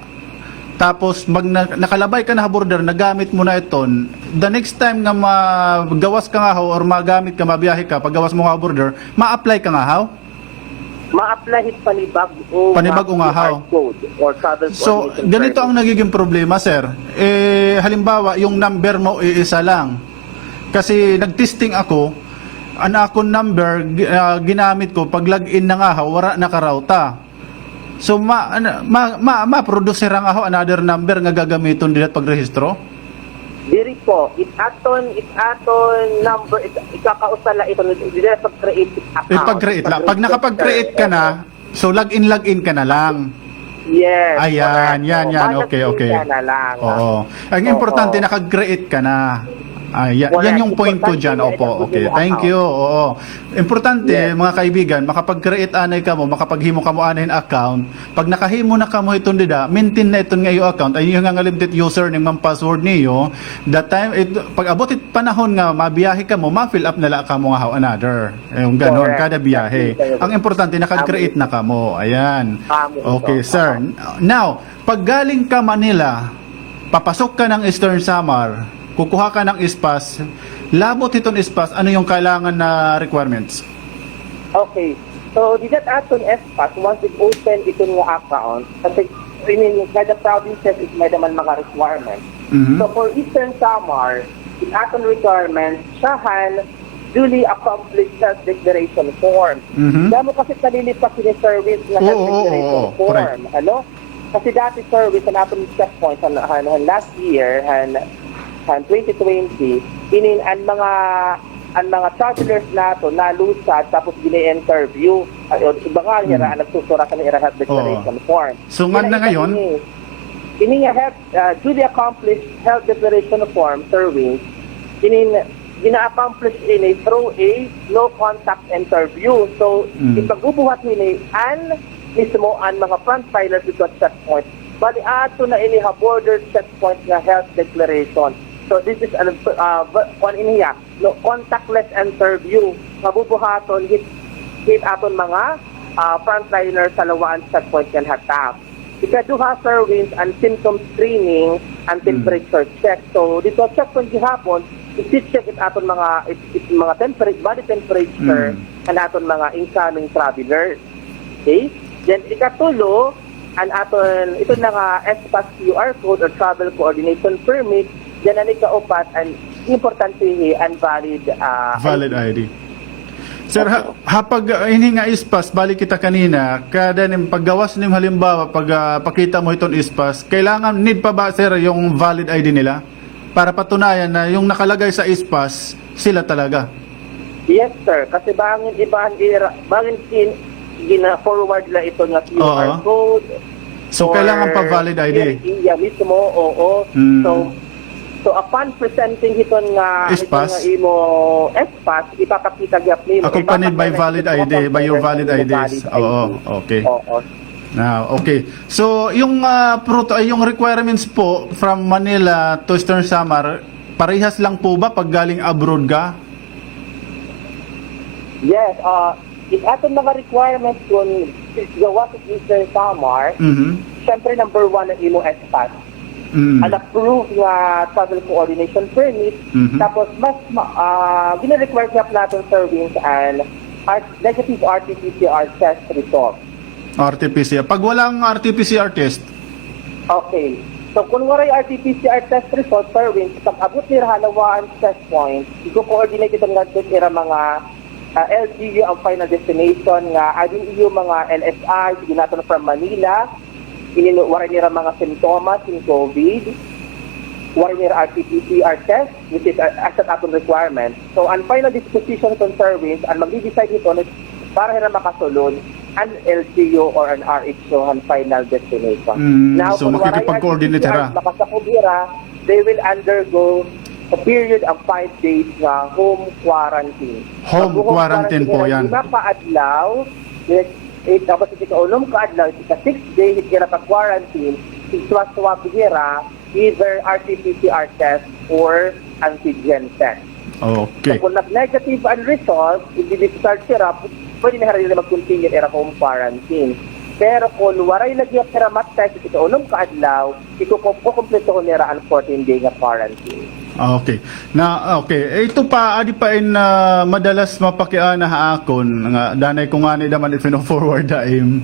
tapos nakalabay ka na border, nagamit mo na iton, the next time nga magawas ka nga ho, or magamit ka, mabiyahe ka, pag gawas mo nga border, ma-apply ka nga ho? Ma-apply hit panibag o Panibag o nga, how? code or travel So, coordination ganito ang service. nagiging problema, sir. Halimbawa, yung number mo iisa lang. Kasi nag-testing ako, ang akong number ginamit ko, pag login na nga, wala nakarauta. So, ma-producer nga ho, another number nga gagamiton din at pagrehistro? Diri po, it aton number, ikakausala ito, dili pag-create account. Ipag-create lang. Pag nakapag-create ka na, so login ka na lang. Yes. Ayan, correct. yan. Malagin Okay. ka na lang. Oo. Ang importante, Oo. nakag-create ka na. Yan Correct. yung point ko dyan. Importante Opo, na okay. ito Thank you. Oo. Importante, Yes. mga kaibigan, makapag-create anay ka mo, makapaghimo ka mo anayin account. Pag nakahimo na ka mo itong dida, maintain na itong nga yung account. Ay yung nga limited username ng password niyo. That time, pag abot it panahon nga, mabiyahe ka mo, ma-fill up na lang ka mo nga how another. Yung ganon, Correct. kada biyahe. Ang importante, nakag-create na ka mo. Ayan. Okay, sir. Now, pag galing ka Manila, papasok ka ng Eastern Samar, kukuha ka ng ispas, labot itong ispas, ano yung kailangan na requirements? Okay. So, di that aton SPAS, once it open ito nga account, kasi, kada provinces is may naman mga requirements. Mhm. So, for Eastern Samar, it aton requirements, siyahan, duly accomplished self-declaration form. Mhm. Damo kasi kalilipas ni service na Oo, self-declaration oo, form. correct. Ano? Kasi dati service na aton checkpoint last year, 2020, ang mga travelers nato nalusad tapos gina-interview iba nga nagsusura ka ng health declaration form. So, nga na ngayon? Ini nga duly accomplished health declaration form serving gina-accomplish ini through a no contact interview. So ipagbubuhat nini mismo ang mga frontliners dito at checkpoint. Bali ato na ini border checkpoint nga health declaration. So this is no contactless interview. Mabubuhaton hit aton mga frontliners sa lawaan checkpoint kan hatap. Ikaduha service and symptom screening and temperature check. So dito checkpoint gihapon, i-check it aton mga body temperature and aton mga incoming travelers. Okay? Then ikatulo an aton ito na nga SPAS QR code or travel coordination permit. Then ang ikaupat ang importante and valid Valid ID. Sir, hapag ini nga ispas, balik kita kanina, kada ning paggawas nim halimbawa, pag pakita mo itong ispas, kailangan, need pa ba sir yung valid ID nila? Para patunayan na yung nakalagay sa ispas, sila talaga. Yes, sir. Kasi bangin gina-forward lang ito nga QR Oo. code. So, or kailangan pa valid ID. Iya mismo, oo. So upon presenting iton nga Espas? imo SPAS, ipapakita gyap nimo. Accompanied by valid ID, by your valid IDs. Oo, okay. Oo. Okay. So, yung yung requirements po from Manila to Eastern Samar, parehas lang po ba pag galing abroad ka? Yes, if aton mga requirements kung gawa sa Eastern Samar, syempre number one ang imo SPAS. An approved nga travel coordination permit, tapos mas gina-require niya natin serving and negative RT-PCR test result. RT-PCR. Pag walang RT-PCR test, Okay. So, kung waray RT-PCR test result, serving, pag abot nila halawaan test point, i-coordinate ito nga doon nila mga LGU ang final destination nga adin iyo mga LSI, sige natin from Manila, waray nila mga simptomas in COVID, waray nila RT-PCR test, which is as an aton requirement. So, ang final disposition ng service, ang mag-decide nito para nila makasulod an LCU or an RHO ang final destination. So, kung waray makikipag-coordinate RT-PCR, ra. makasakubira, they will undergo a period of 5 days na home quarantine. Home quarantine po yan. Lima kaadlaw, tapos iti kaulong kaadlaw, iti ka 6 days, iti ka quarantine, iswa-swa bihira, either RT-PCR test or antigen test. Okay. So, kung nag-negative ang result, i-discharge sila, pwede na rin mag-continue era home quarantine. Pero kung waray lagi ang peramat test, ito unong kaadlaw, ikukumpleto ko nila ang 14-day nga quarantine. Okay. Okay. Ito pa, adi pa in madalas mapakiana haakon, nga danay ko nga ni daman if forward daim.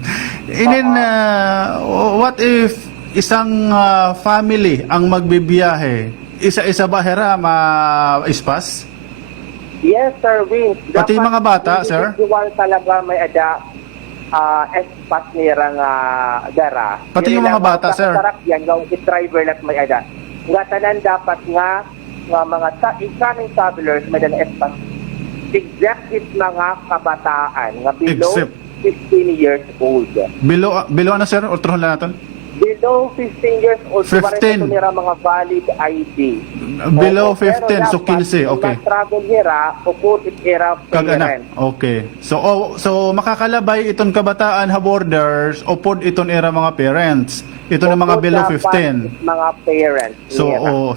What if isang family ang magbibiyahe? Isa-isa ba hera ma-ispas? Yes, sir, Vince. Pati yung mga bata, sir? Individual talaga may ada espas nira nga dara. Pati yung mga bata, sir? Sarap yan, yung driver lang may ada. Nga tanan dapat nga mga incoming travelers may dala espas. Except mga kabataan nga below Except 15 years old. Below ano, sir? Ultrahan lang natin? Below 15 years old, 15. ito nila mga valid ID. Below Pero 15, so dapat, 15, okay. kung travel nila, upod era Kag-anak. Okay. So makakalabay iton kabataan ha borders upod iton era mga parents. Ito na mga below 15. Mga parents.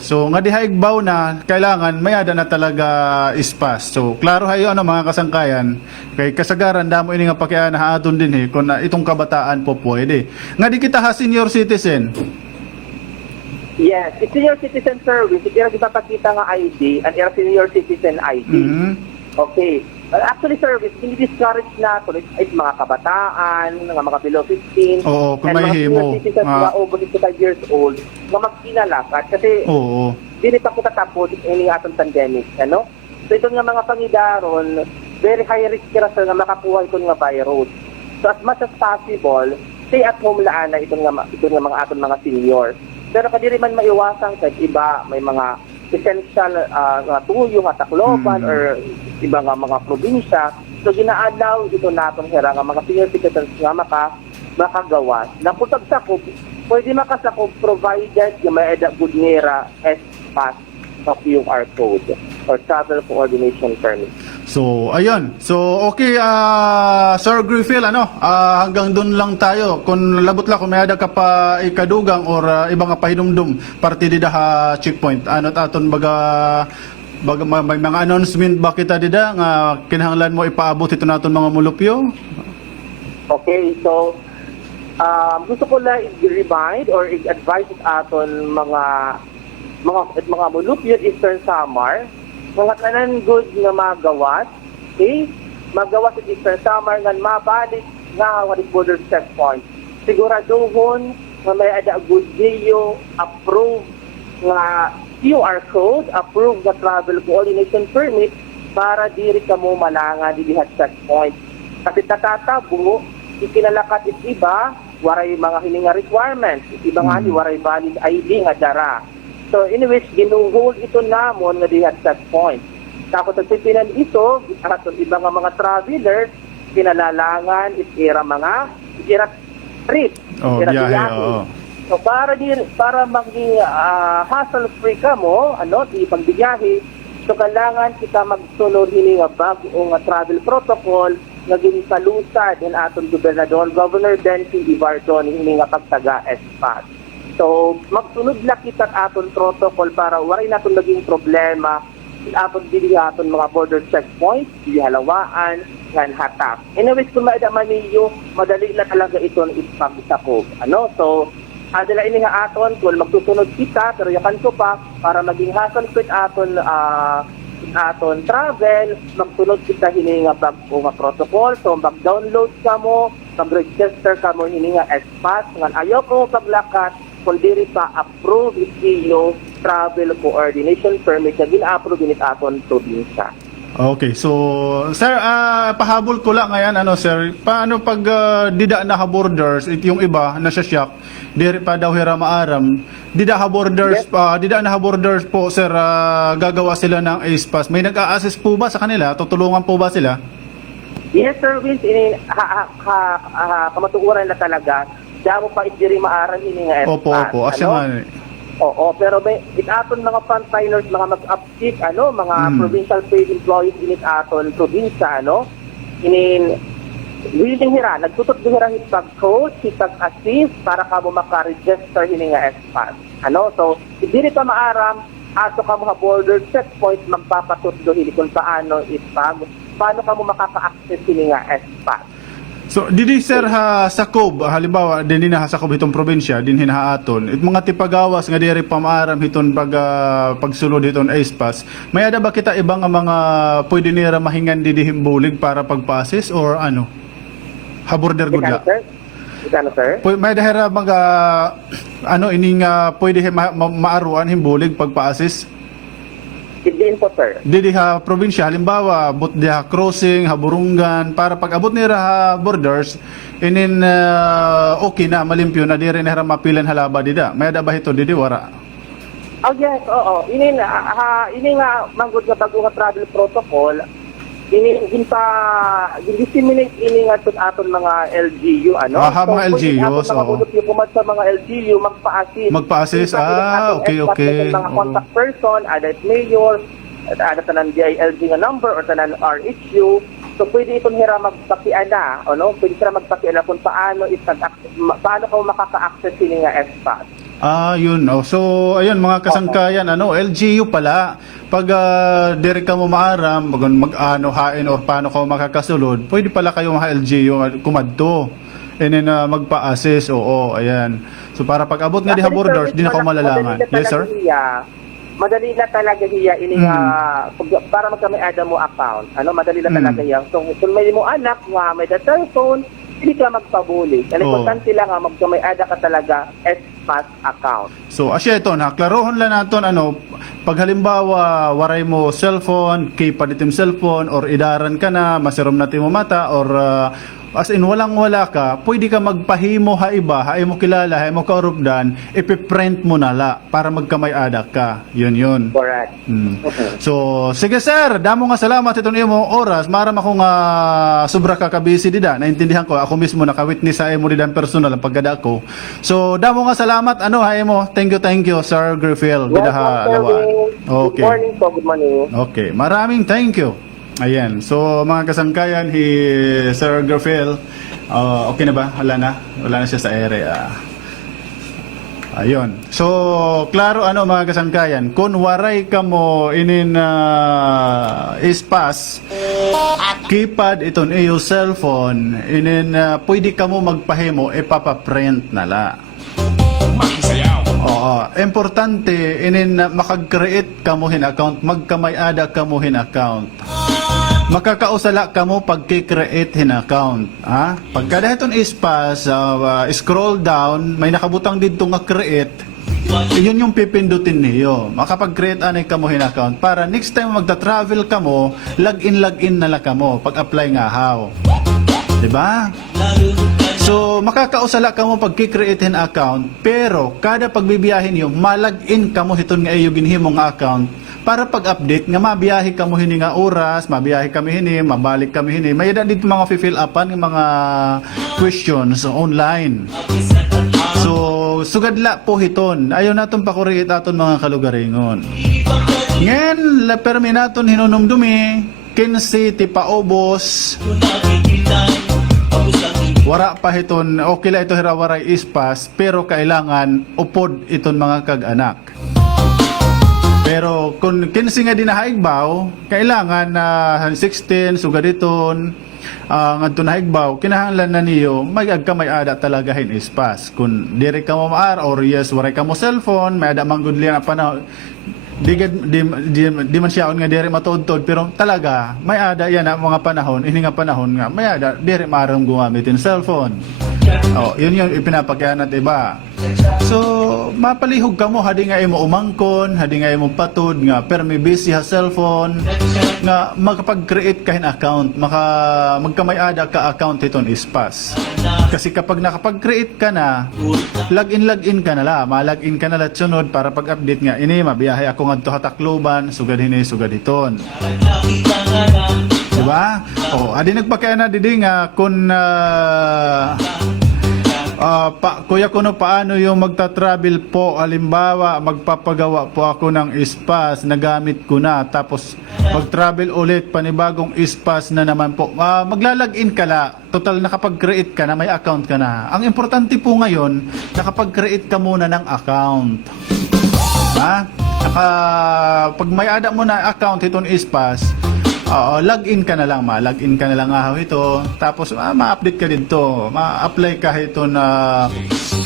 So nga dihaigbaw na kailangan may ada na talaga ispas. So klaro hayo ano mga kasangkayan kay kasagaran damo ini nga pakiana haadon din kun itong kabataan po pwede. Nga di kita ha senior citizen. Yes, it's senior citizen service. Hindi na ipapakita nga ID and era senior citizen ID. Okay. Actually, service, hindi-discourage na ito. It's mga kabataan, mga below 15. Oo, kung may and himo. mga senior citizens na over 55 years old na magkinalakat. Kasi hindi pa ko tatapos ini atong pandemic. Ano? So ito nga mga pangidaron, very high risk kira sa nga makakuha ito nga virus. So as much as possible, stay at home laan na ito nga mga atong mga senior. Pero kadiri man maiwasan kahit iba, may mga essential nga tuyo, nga Tacloban, or iba nga mga probinsya. So ginaadlaw ito natong hera nga mga senior citizens nga makagawas. Naputag sakop, pwede makasakop provided nga may good nera SPAS of QR code or travel coordination permit. So, ayun. So, okay, Sir Griffith, hanggang dun lang tayo. Kung labot lang, kung may ada ka pa ikadugang or iba nga pahinumdum, partidida ha checkpoint. Ano't aton may mga announcement ba kita dida nga kinahanglan mo ipaabot ito naton mga mulupyo? Okay, so, gusto ko lang i-remind or i-advise aton mga mulupyo Eastern Samar, mga tanan good nga magawas, okay? Magawas sa Eastern Samar nga mabalik nga walis border checkpoint. Siguraduhon nga may ada good video, approve nga QR code, approve nga travel coordination permit para diri ka mo malanga di dihat checkpoint. Kasi tatatabo, ikinalakat it iba, waray mga hininga requirements, iba nga ni waray valid ID nga dara. So anyways, ginuhol ito namon nga dihat checkpoint. Tapos nagpipinan ito, aton iba nga mga travelers, kinalalangan, itira trip. Biyahe. So para maging hassle-free ka mo, di pagbiyahe, so kailangan kita magsunod hini nga bago nga travel protocol naging salusad in aton gobernador Governor Benji Ibardon ini nga pagtaga espas. So magsunod la kita aton protocol para wala naton naging problema aton dili aton mga border checkpoints, di halawaan ngan hatap. Anyways, kung maida man ninyo, madali na talaga ito ng ipagsakop. So adala ini nga aton kung magsusunod kita pero yakan ko pa para maging hassle-free aton travel, magsunod kita hini nga nga protocol. So mag-download ka mo, mag-register ka mo hini nga espas ngan ayaw ko paglakat kung diri pa approve iyo travel coordination permit na gina-approve din aton probinsya. Okay, so sir, pahabol ko lang ngayon sir, paano pag dida na borders yung iba na siya shock, diri pa daw hira maaram, dida ha borders dida na borders po sir, gagawa sila ng ASPAS. May nag-a-assist po ba sa kanila? Tutulungan po ba sila? Yes sir, Vince, ini kamatuuran na talaga. Damo pa diri maaram ini nga espas. Opo, asya Oo, pero may aton mga frontliners, mga mag-uptick, mga provincial paid employees init aton probinsya, willing hira, nagtutot hira hitag coach, hitag assist para ka mo maka-register hini nga espas. So, diri pa maaram, ato ka mo ha border checkpoint, magpapatutdo hini kung paano ka mo makaka-access hini nga espas. So, didi sir ha sakob, halimbawa, din ha sakob itong probinsya, din hinahaaton. It mga tipagawas nga diri pamaram hiton pagsulod hiton ASPAS. May ada ba kita ibang mga pwede nira mahingan didi himbulig para pagpa-assist or ano? Ha border good la? Sir? May dahera mga ining pwede maaruan himbulig pagpa-assist? Diin po, sir. Didi ha probinsya, halimbawa, but di ha crossing, ha burungan, para pag abot nila ha borders, inin okay na, malimpyo na, di rin na mapilan halaba dida. May ada ba ito, didi wara? Oh yes, oo. Ini nga manggod nga bago nga travel protocol, disseminate ini nga aton mga LGU, mga LGUs, oo. Mga pumat sa mga LGU, magpa-assist. Okay. Mga contact person, ada mayor, ada tanan DILG nga number or tanan RHU. So pwede itong hira magpakiana, pwede sila magpakiana kung paano ka makaka-access ini nga SPAS. Yun. So, ayun mga kasangkayan, LGU pala. Pag dire ka mo maaram, hain or paano ka makakasulod, pwede pala kayo mga LGU kumadto. And then magpa-assist. Oo, ayan. So, para pag abot nga di ha borders, di na ko malalaman. Yes, sir? Madali na talaga hiya ini para magkami-ada mo account. Madali na talaga hiya. So, kung may mo anak nga may cellphone, hindi ka magpabuli. Ang importante lang magkamay-ada ka talaga SPAS account. So, asya ito, klarohon lang natin, pag halimbawa, waray mo cellphone, keypad itim cellphone, or idaran ka na, masirom natin mo mata, or as in walang-wala ka, pwede ka magpahimo ha iba, ha mo kilala, ha mo kaurupdan, ipiprint mo na la, para magkamay-ada ka. Yun. Correct. So, sige sir, damo nga salamat itong imo oras. Maram ako nga sobra ka kabisi dida. Naintindihan ko, ako mismo nakawitness sa imo didan personal ang pagkada ko. So, damo nga salamat. Ha imo? Thank you, Sir Griffel. Dida ha lawaan. Okay. Good morning. Okay, maraming thank you. Ayan. So, mga kasangkayan, Sir Griffel, okay na ba? Wala na siya sa area. Ayun. So, klaro mga kasangkayan, kung waray ka mo inin ispas, keypad iton iyo cellphone, inin pwede ka mo magpahimo, ipapaprint na la. Makisayaw. Importante, inin makag-create ka mo hin account, magkamay-ada ka mo hin account. Makakausala ka mo pag-create hin account. Pagkada itong ispas, scroll down, may nakabutang dito nga create, yun yung pipindutin niyo. Makapag-create anay ka mo hin account para next time magta-travel ka mo, login na lang ka mo pag-apply nga how. Diba? So, makakausala ka mo pag-create hin account, pero kada pagbibiyahin niyo, malagin ka mo hiton nga iyo ginhimong account para pag-update nga mabiyahe ka mo hini nga oras, mabiyahe kami hini, mabalik kami hini. May dito mga fill upan ng mga questions online. So, sugadla po hiton. Ayaw naton pakuriit aton mga kalugaringon. Ngayon, permi naton hinunumdumi, 15 ti paubos. Kung nakikitay, tapos ang Wara pa hiton, okay la ito hirawaray ispas, pero kailangan upod iton mga kag-anak. Pero kung 15 nga dinahaigbaw, kailangan na 16 sugaditon ngadto nahaigbaw, kinahanglan na niyo magagka may ada talaga hin ispas. Kung diri ka mo maar or yes, waray ka mo cellphone, may ada manggod liya nga panahon. Di man siya nga diri matuod-tuod, pero talaga may ada yan ang mga panahon, ini nga panahon nga may ada diri maarong gumamit yung cellphone. Oh, yun yung ipinapakyanan at iba. So, mapalihog ka mo, hadi nga imo umangkon, hadi nga imo patod nga, pero may busy ha cellphone, nga makapag-create ka hin account, magkamay-ada ka account iton ispas. Kasi kapag nakapag-create ka na, login ka na la, ma-login ka na la sunod para pag-update nga, ini mabiyahe ako nga to Hatakloban, sugad hini, sugad iton. Diba? O, adi nagpakaya na didi nga kung kuya kuno paano yung magta-travel po, halimbawa magpapagawa po ako ng ispas, nagamit ko na, tapos mag-travel ulit, panibagong ispas na naman po, maglalagin ka la, total nakapag-create ka na, may account ka na. Ang importante po ngayon, nakapag-create ka muna ng account. Pag may ada mo na account itong ispas, login ka na lang, login ka na lang ito. Tapos ma-update ka dito, ma-apply ka ito na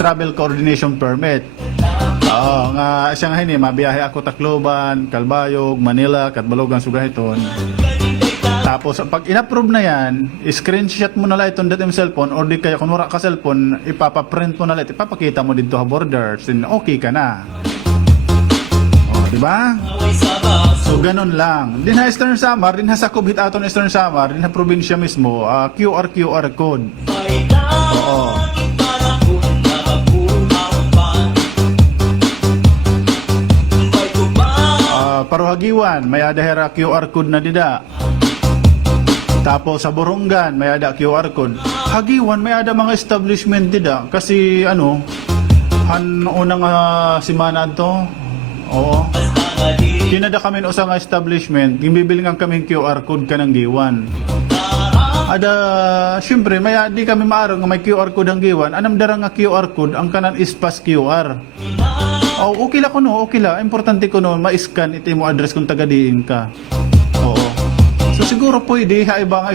travel coordination permit. Nga siyang hini, mabiyahe ako Tacloban, Calbayog, Manila, Catbalogan, Sugahiton. Tapos pag in-approve na yan, screenshot mo na lang itong dating cellphone, or di kaya kung wala ka cellphone, ipapaprint mo na lang, ipapakita mo dito sa borders, then okay ka na. Diba? So, ganun lang. Din ha Eastern Samar, din ha sa Kubhit aton Eastern Samar, din ha probinsya mismo, QR code. Oo. Paruhagiwan, may ada hera QR code na dida. Tapos sa Borongan, may ada QR code. Hagiwan, may ada mga establishment dida. Kasi unang simana to, oo. Tinada kami sa nga establishment, bibili nga kami QR code ka ng giwan. Syempre, di kami maarong nga may QR code ang giwan. Anam darang nga QR code, ang kanan ispas QR. Okay la kuno, okay la. Importante kuno, ma-scan ito mo address kung taga-diin ka. Oo. So siguro pwede, iba nga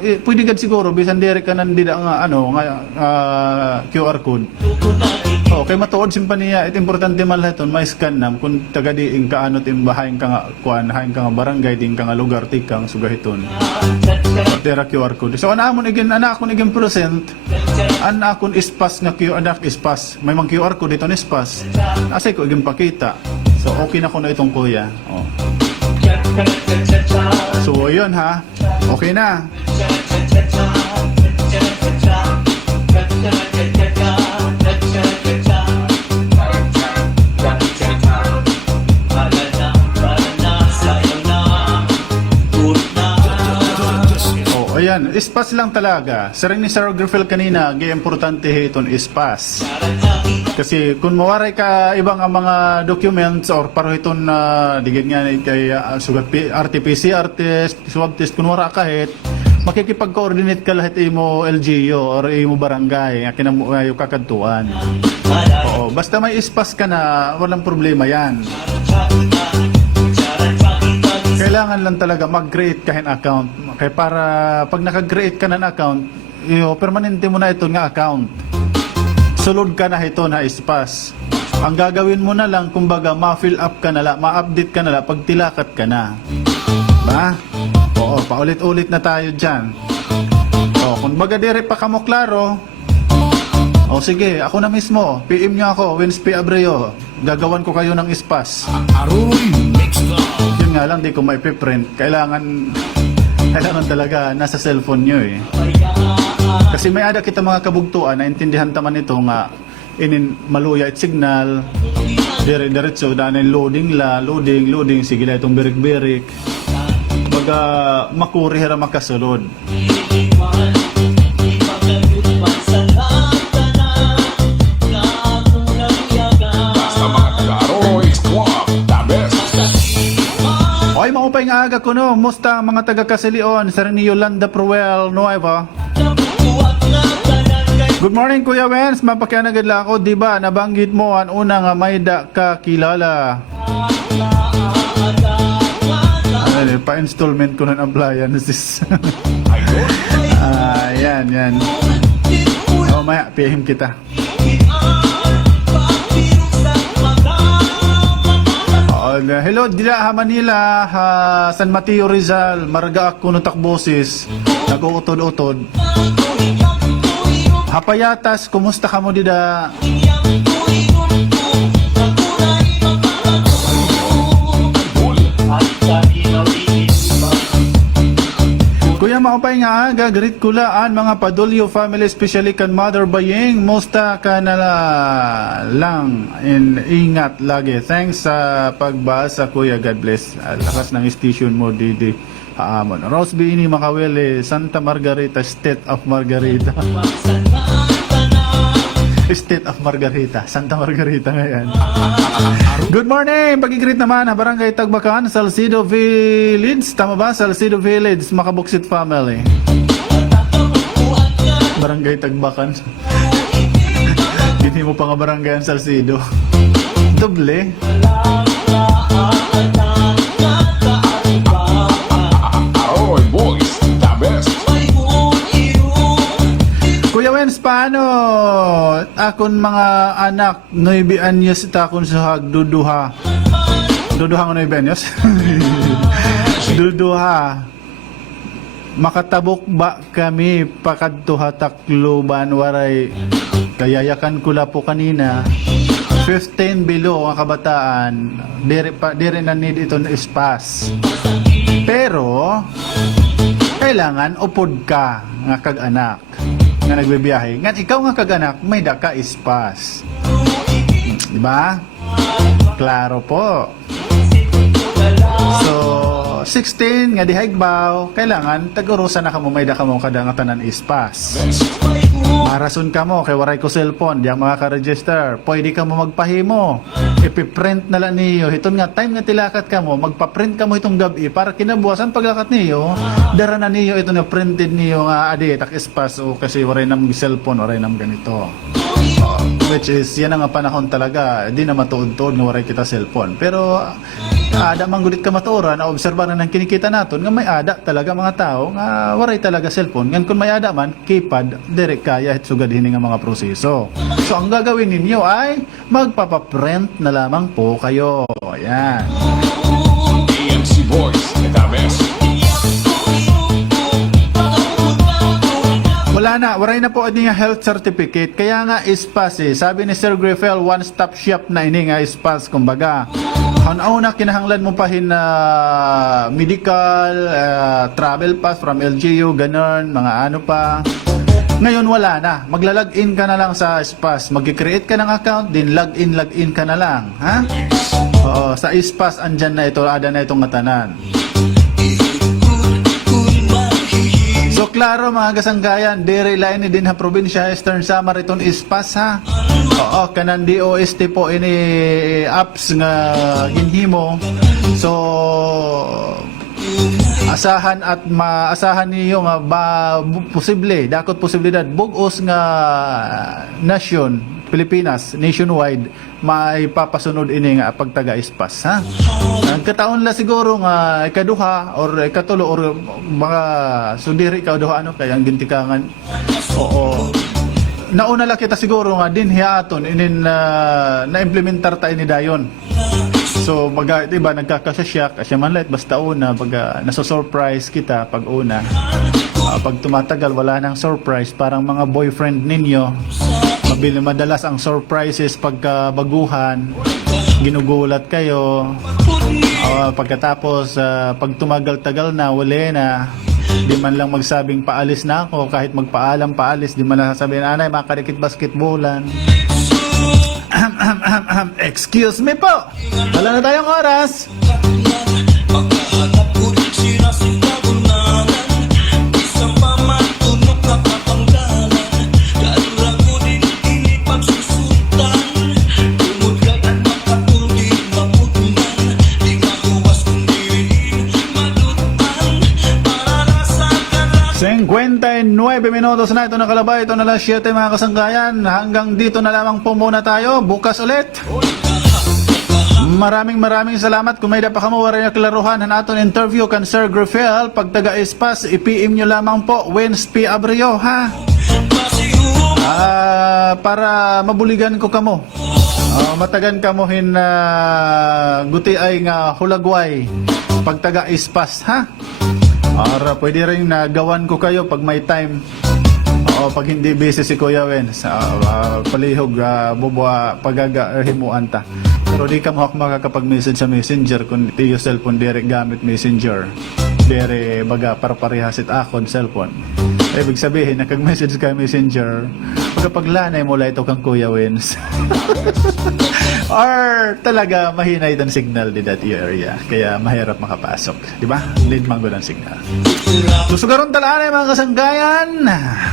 pwede gad siguro, bisan dire ka nandida nga, QR code. Okay, matuod simpaniya, importante man lahat ma-scan nam kung taga-diin ka, timbahain ka nga, hain ka nga barangay, din ka nga lugar, tikang sugahiton. Tera QR code. So, akon igin present, akon ispas nga ispas. May mga QR code dito ispas. Asay ko igin pakita. So, okay na ko na itong kuya. Oh. So, yun ha. Okay na. Ayan, ispas lang talaga. Sa rin ni Sir Griffel kanina, importante itong ispas. Kasi kung mawaray ka ibang mga documents or paro itong digid nga kay sugat RT-PCR test, swab test, kung wara kahit, makikipag-coordinate ka lahat imo LGU or imo barangay, yung kakadtuan. Oo, basta may ispas ka na, walang problema yan. Kailangan lang talaga mag-create ka ng account. Kaya para pag naka-create ka ng account, permanente mo na ito nga account. Sulod ka na ito na ispas. Ang gagawin mo na lang, kumbaga, ma-fill up ka na lang, ma-update ka na lang, pag tilakat ka na. Ba? Oo, paulit-ulit na tayo dyan. Kung baga dire pa kamo klaro, sige, ako na mismo, PM nyo ako, Wins P. Abreu, gagawan ko kayo ng ispas. Yun nga lang, di ko maipiprint. Kailangan talaga nasa cellphone nyo eh. Kasi may ada kita mga kabugtuan, naintindihan taman ito nga, maluya at signal, diretso, dahil loading, sige na itong birik-birik. Baga, makurihira makasulod. Oy, maupay nga aga ko no. Musta ang mga taga Casilion, Sir ni Yolanda Pruel Nueva. Good morning Kuya Wens, mapakianagad lang ako, di ba? Nabanggit mo ang unang may da ka kilala. Ano, pa-installment ko ng appliances. Yan. O, maya, PM kita. Hello, dila ha Manila, ha San Mateo Rizal, marga ako no takbosis, nag-uutod-utod. Hapayatas, kumusta ka mo dida? Kuya maupay nga, gagarit kulaan mga Padulyo family, especially kan Mother Bayeng, musta ka na lang, ingat lagi. Thanks sa pagbasa Kuya, God bless. Lakas ng station mo Didi Haamon. Rose Bini Makawele, Santa Margarita, State of Margarita. State of Margarita, Santa Margarita ngayon. Good morning! Pag-greet naman ha, Barangay Tagbakan, Salcido Village. Tama ba? Salcido Village, Makabuksit Family. Barangay Tagbakan. Hindi mo pa nga barangay ang Salcido. Doble. Aroy Boys, the best. Kuya Wens, paano akon mga anak 9 anyos takon sa duduha ng 9 anyos? Duduha makatabok ba kami pakadtuha Tacloban waray kayayakan ko la po kanina 15 below ang kabataan dire na need ito na espas pero kailangan upod ka nga kag-anak nga nagbibiyahe. Ngan ikaw nga kaganak, may daka ispas. Di ba? Klaro po. So, 16 nga dihaigbaw, kailangan tagurusan na kamo may daka mo kadangatanan ispas. Marason ka mo, kay waray ko cellphone, diyan makaka-register. Pwede ka mo magpahimo. Ipiprint na lang niyo. Hiton nga, time nga tilakat ka mo, magpaprint ka mo itong gabi para kinabukasan paglakat niyo, dara na niyo ito na printed niyo nga adi, tak ispas o kasi waray nam cellphone, waray nam ganito. Which is, yan ang panahon talaga, di na matuod-tuod nga waray kita cellphone. Pero, ada manggudit ka matuora na obserbahan ng kinikita naton nga may ada talaga mga tao nga waray talaga cellphone. Ngan kung may ada man, keypad, direct kaya sugad hini nga mga proseso. So, ang gagawin ninyo ay magpapaprint na lamang po kayo. Ayan. AMC Boys, the best. Wala na, waray na po ini nga health certificate. Kaya nga ispas eh. Sabi ni Sir Griffel, one-stop shop na ini nga ispas. Kumbaga, una kinahanglan mo pahin na medical, travel pass from LGU, ganun, mga ano pa. Ngayon wala na. Magla-login ka na lang sa SPAS. Mag-create ka ng account, din login ka na lang. Ha? Oo, sa SPAS, andyan na ito, ada na itong matanan. So, klaro mga kasanggayan, dire lain ni din ha probinsya, Eastern Samar itong SPAS ha. Oo, kanan DOST po ini apps nga ginhimo. So, asahan at maasahan niyo nga posible, dakot posibilidad bugos nga nation Pilipinas nationwide may papasunod ini nga pagtaga ispas ha. Ang kataon la siguro nga ikaduha or ikatulo or mga sundiri ikaduha ano kaya ang gintikangan. Oo. Nauna lang kita siguro nga din hiaton inin na-implementar tayo ni dayon. So, diba, nagkakasasyak, asya man light, basta una, pag naso-surprise kita pag una. Pag tumatagal, wala nang surprise, parang mga boyfriend ninyo. Madalas ang surprises pagka baguhan, ginugulat kayo. Pagkatapos, pag tumagal-tagal na, wala na. Di man lang magsabing paalis na ako, kahit magpaalam paalis, di man lang sasabihin, anay, makadikit basketballan. Excuse me po. Wala na tayong oras. minutos na ito nakalabay. Ito na lang 7 mga kasanggayan. Hanggang dito na lamang po muna tayo. Bukas ulit. Maraming salamat. Kung may pa kamo waray na klaruhan na aton interview kan Sir Griffel, pag taga-espas, i-PM nyo lamang po Wins P. Abrio, ha? Para mabuligan ko kamo. Matagan kamohin na guti ay nga hulagway pag taga-espas, ha? Ara, pwede rin gawan ko kayo pag may time. Pag hindi busy si Kuya Wins, palihog, pagagahimuan ta. Pero di ka makakapag-message sa messenger kung di yung cellphone direct gamit messenger. Dire baga parparehasit akon cellphone. Ibig sabihin, nakag-message ka messenger, pagkapaglanay mo lang ito kang Kuya Wins. Or talaga mahina itong signal di that area. Kaya mahirap makapasok. Di ba? Lead mango ng signal. Susugaron talaan mga kasanggayan.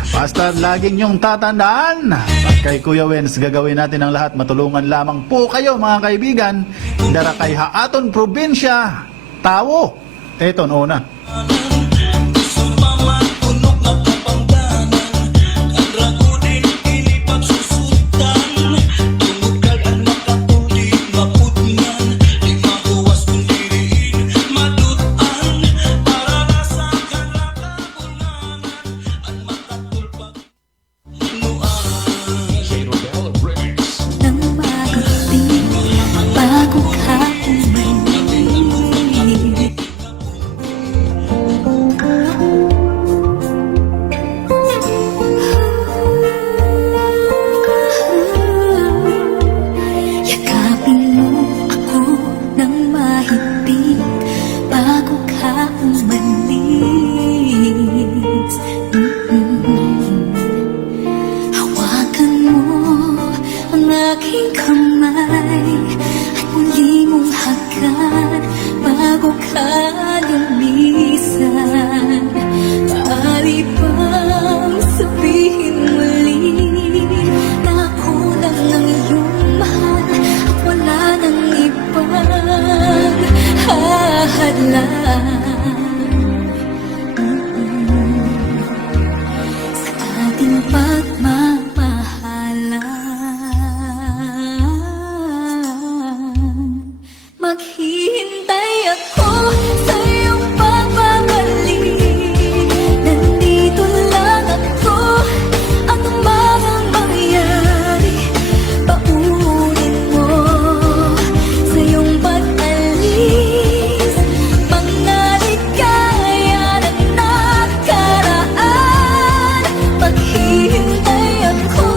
Basta laging yung tatandaan. At kay Kuya Wins, gagawin natin ang lahat. Matulungan lamang po kayo mga kaibigan. Dara kay Haaton Probinsya. Tawo. Eto, una. Nang maguti bago ka umalis. Yakapin mo ako nang mahigpit bago ka umalis. Hawakan mo ang aking kamay at muli mong hagan bago ka lumisan. Maaari bang sabihin muli na ako lang ang iyong mahal at wala nang ibang hahadlan sa ating pagmamahalan. Maghihintay ako sa iyong pagbabalik. Nandito lang ako, ang mga mangyari. Paunin mo sa iyong pag-alis mga ligaya na nakaraan. Maghihintay ako.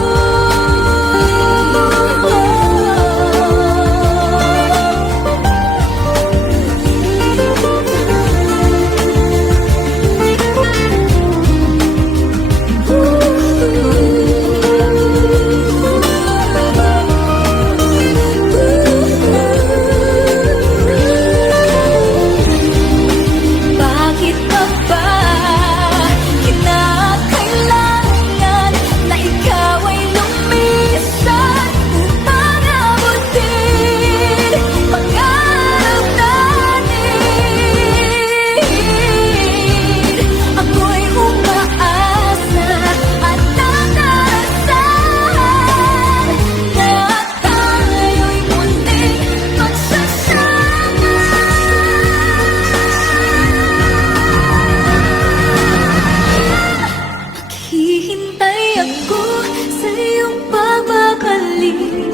Bakit pa ba kinakailangan na ikaw ay lumisan upang abutin pangarap natin? Ako'y umaasa at nakarasan na tayo'y muling magsasama. Maghihintay ako sa iyong pagbabalik.